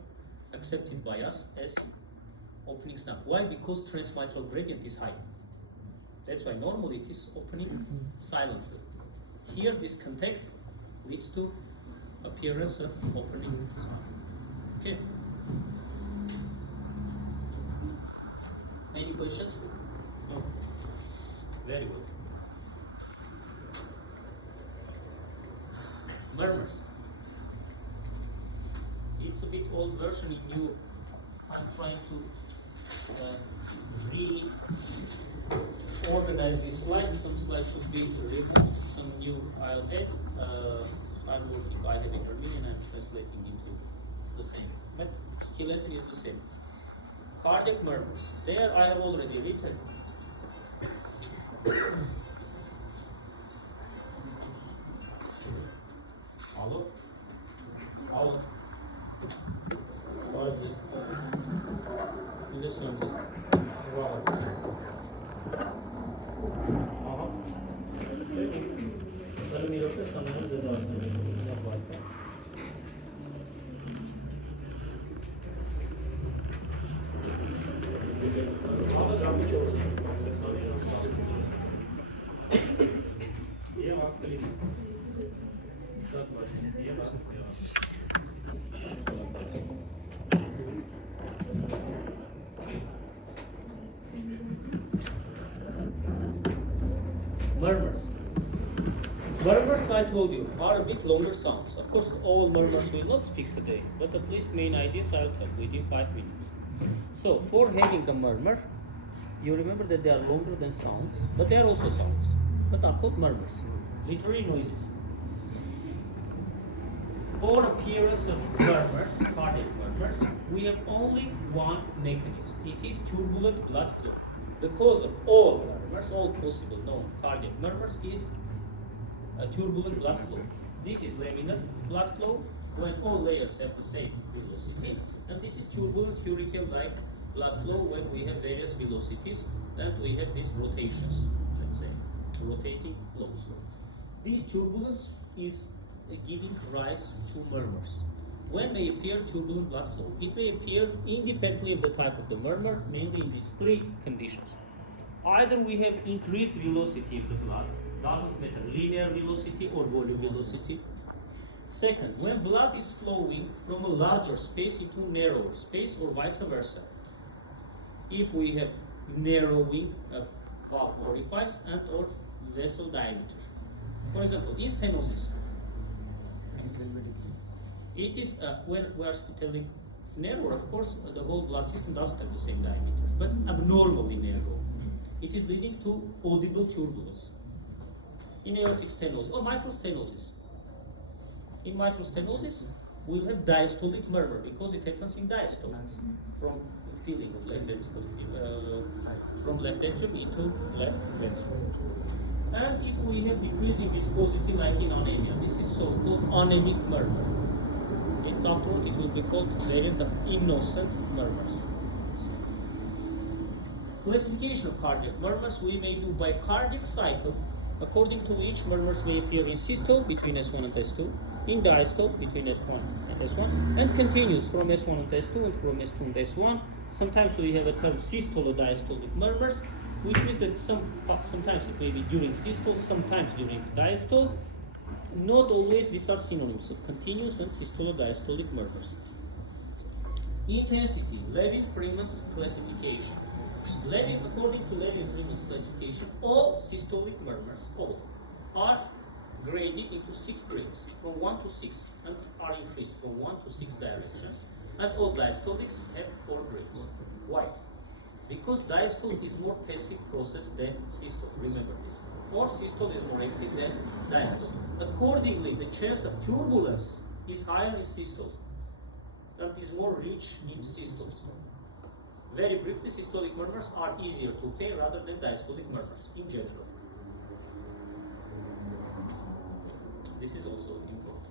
accepted by us as opening snap. Why? Because transmitral gradient is high. That's why normally it is opening silently. Here this contact leads to appearance of opening sound. Okay. Any questions? No. Very good. Murmurs. It's a bit old version in new. I'm trying to reorganize these slides. Some slides should be removed, some new I'll add. I'm working, I have a Armenian, I'm translating into the same. But skeleton is the same. Cardiac murmurs. There I have already written. Hello? Hello? What is this? This one is wow. Murmurs. Murmurs, I told you, are a bit longer sounds. Of course, all murmurs will not speak today, but at least main ideas I'll tell within 5 minutes. So, for having a murmur, you remember that they are longer than sounds, but they are also sounds, but are called murmurs, literally noises. For appearance of murmurs, cardiac murmurs, we have only one mechanism. It is turbulent blood flow. The cause of all murmurs, all possible known cardiac murmurs, is a turbulent blood flow. This is laminar blood flow when all layers have the same velocity. turbulent hurricane-like blood flow when we have various velocities and we have these rotations, let's say, rotating flows. This turbulence is giving rise to murmurs. When may appear turbulent blood flow? It may appear independently of the type of the murmur, mainly in these three conditions. Either we have increased velocity of the blood, doesn't matter, linear velocity or volume velocity. Second, when blood is flowing from a larger space into a narrower space or vice versa. If we have narrowing of valve orifice and or vessel diameter. For example, in stenosis, it is when we are telling narrower, of course, the whole blood system doesn't have the same diameter, but abnormally narrow. It is leading to audible turbulence. In aortic stenosis or mitral stenosis. In mitral stenosis, we'll have diastolic murmur because it happens in diastole from filling of left ventricle, from left atrium into left ventricle. And if we have decreasing viscosity like in anemia, this is so-called anemic murmur. Afterward, it will be called variant of innocent murmurs. Classification of cardiac murmurs we may do by cardiac cycle, according to which murmurs may appear in systole between S1 and S2, in diastole between S1 and S1, and continues from S1 and S2 and from S2 and S1. Sometimes we have a term systole-diastolic murmurs, which means that sometimes it may be during systole, sometimes during diastole. Not always these are synonyms of continuous and systole-diastolic murmurs. Intensity, Levin-Freeman's classification. According to Levin-Freeman's classification, all systolic murmurs, all, are graded into 6 grades, from 1 to 6, and are increased from 1 to 6 directions, and all diastolics have 4 grades. Why? Because diastole is more passive process than systole, remember this. Or systole is more active than diastole. Accordingly, the chance of turbulence is higher in systole and is more rich in systoles. Very briefly, systolic murmurs are easier to obtain rather than diastolic murmurs in general. This is also important.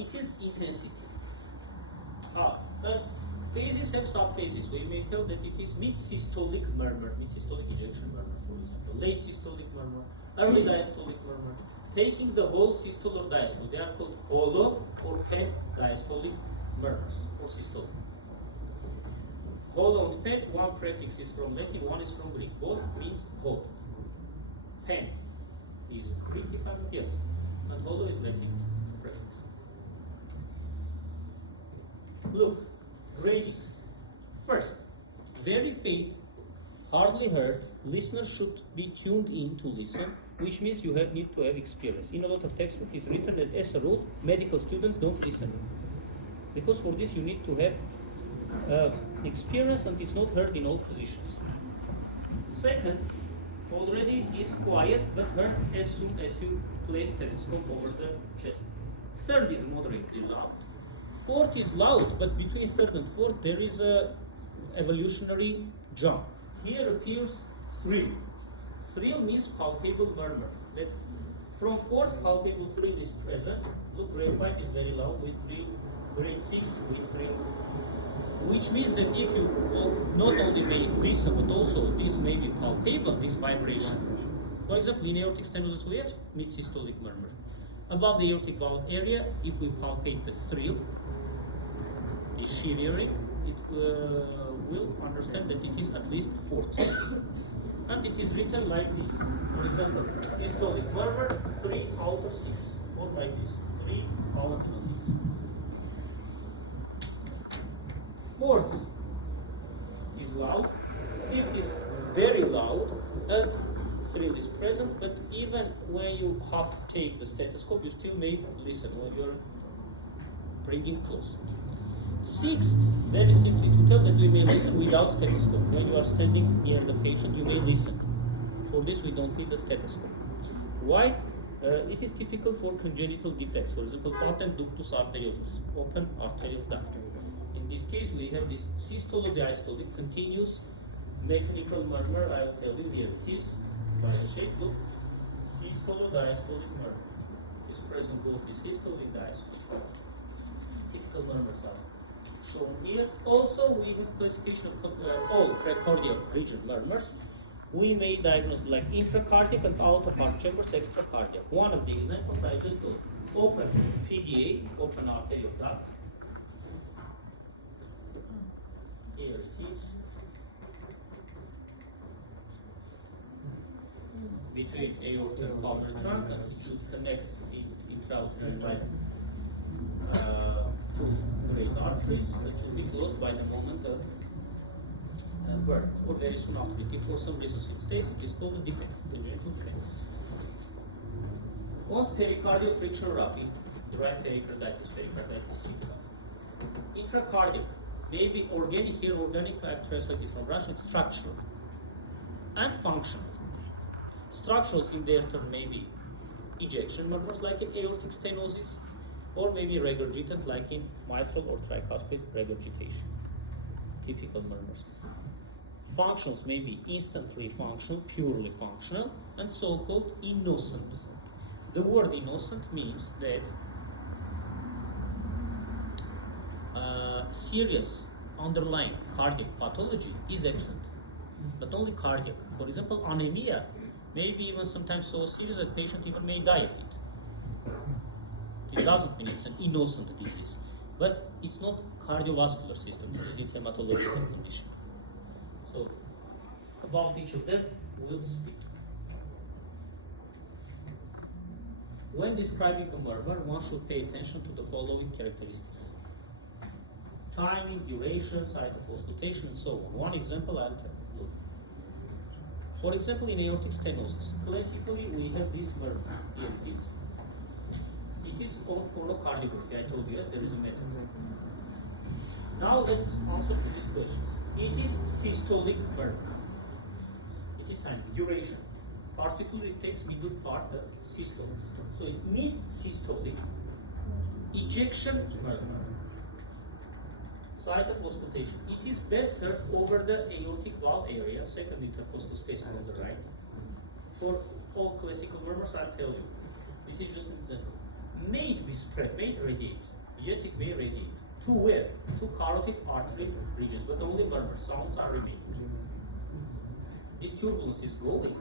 It is intensity. Phases have subphases. We may tell that it is mid-systolic murmur, mid-systolic ejection murmur, for example, late systolic murmur, early diastolic murmur, taking the whole systole or diastole. They are called holo or pen diastolic murmurs or systolic. Holo and pen, one prefix is from Latin, one is from Greek. Both means whole. Pen is Greek, if I'm not, yes, and holo is Latin prefix. Look, grading. First, very faint, hardly heard. Listeners should be tuned in to listen, which means you need to have experience. In a lot of textbooks, it's written that as a rule, medical students don't listen. Because for this you need to have experience, and it's not heard in all positions. Second, already is quiet but heard as soon as you place stethoscope over the chest. Third is moderately loud. Fourth is loud, but between third and fourth there is a evolutionary jump. Here appears thrill. Thrill means palpable murmur. That from fourth palpable thrill is present. Look, grade 5 is very loud with thrill. Grade 6 with thrill. Which means that if you not only may listen, but also this may be palpable, this vibration. For example, in aortic stenosis we have mid-systolic murmur. Above the aortic valve area, if we palpate the thrill, the shivering, it will understand that it is at least 40. And it is written like this. For example, systolic murmur, 3 out of 6. Or like this, 3 out of 6. Fourth is loud, fifth is very loud, and thrill is present, but even when you half take the stethoscope, you still may listen when you are bringing close. Sixth, very simply to tell that we may listen without stethoscope. When you are standing near the patient, you may listen. For this, we don't need the stethoscope. Why? It is typical for congenital defects. For example, patent ductus arteriosus, open arterial duct. In this case, we have this systole-diastolic continuous mechanical murmur. I'll tell you here. It is by the shape. Look, systole-diastolic murmur. It is present both in systole and diastole. Typical mitral murmurs are shown here. Also, we have classification of all cardiac region murmurs. We may diagnose like intracardiac and out of heart chambers, extracardiac. One of the examples I just told. Open PDA, open arterial duct. Here it is. Between aorta and pulmonary trunk, and it should connect intrauterine to great arteries that should be closed by the moment of birth or very soon after it. If for some reason it stays, it is called a defect, congenital defect. On pericardial friction wrapping, right pericarditis, pericarditis simplex. Intracardiac, maybe organic here, organic I've translated from Russian, structural and functional. Structurals in their turn may be ejection murmurs like in aortic stenosis, or maybe regurgitant like in mitral or tricuspid regurgitation. Typical murmurs. Functionals may be instantly functional, purely functional, and so-called innocent. The word innocent means that serious underlying cardiac pathology is absent, but only cardiac. For example, anemia may be even sometimes so serious that patient even may die of it. It doesn't mean it's an innocent disease, but it's not cardiovascular system disease, it's a hematological condition. So, about each of them, we'll speak. When describing a murmur, one should pay attention to the following characteristics: timing, duration, site of auscultation, and so on. One example I'll tell you. For example, in aortic stenosis, classically we have this murmur. Here it is. It is called phonocardiography. I told you, yes, there is a method. Now let's answer to these questions. It is systolic murmur. It is time, duration. Particularly it takes middle part of systole. So it's mid-systolic ejection murmur. Site of auscultation. It is best heard over the aortic valve area, second intercostal space on the right. For all classical murmurs, I'll tell you. This is just an example. May it be spread, may it radiate. Yes, it may radiate. To where? To carotid artery regions, but only murmur sounds are remaining. This turbulence is going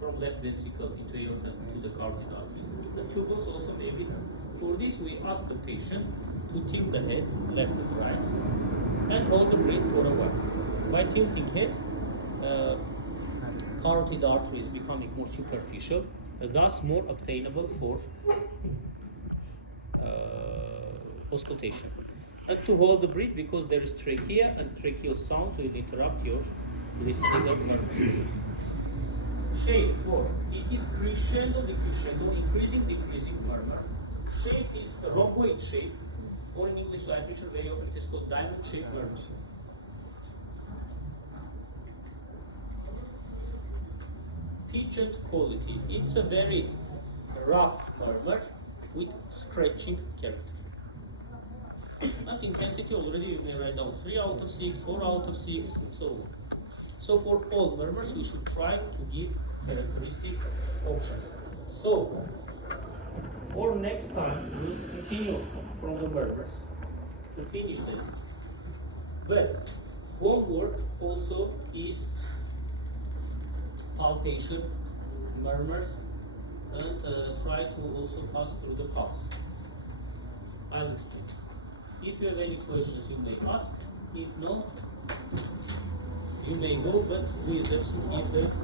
from left ventricle into aorta to the carotid arteries. The turbulence also may be heard. For this, we ask the patient to tilt the head left and right and hold the breath for a while. By tilting head, carotid artery is becoming more superficial, thus more obtainable for auscultation. And to hold the breath because there is trachea, and tracheal sounds will interrupt your listening of murmur. Shape 4. It is crescendo, decrescendo, increasing, decreasing murmur. Shape is a rhomboid shape, or in English literature very often it is called diamond shaped murmur. Pitch and quality. It's a very rough murmur with scratching character. And intensity already you may write down 3 out of 6, 4 out of 6, and so on. So for all murmurs we should try to give characteristic options. So for next time we'll continue from the murmurs to finish them. But homework also is palpation, murmurs, and try to also pass through the pulse. I'll explain. If you have any questions, you may ask. If not, you may go, but please absent feedback.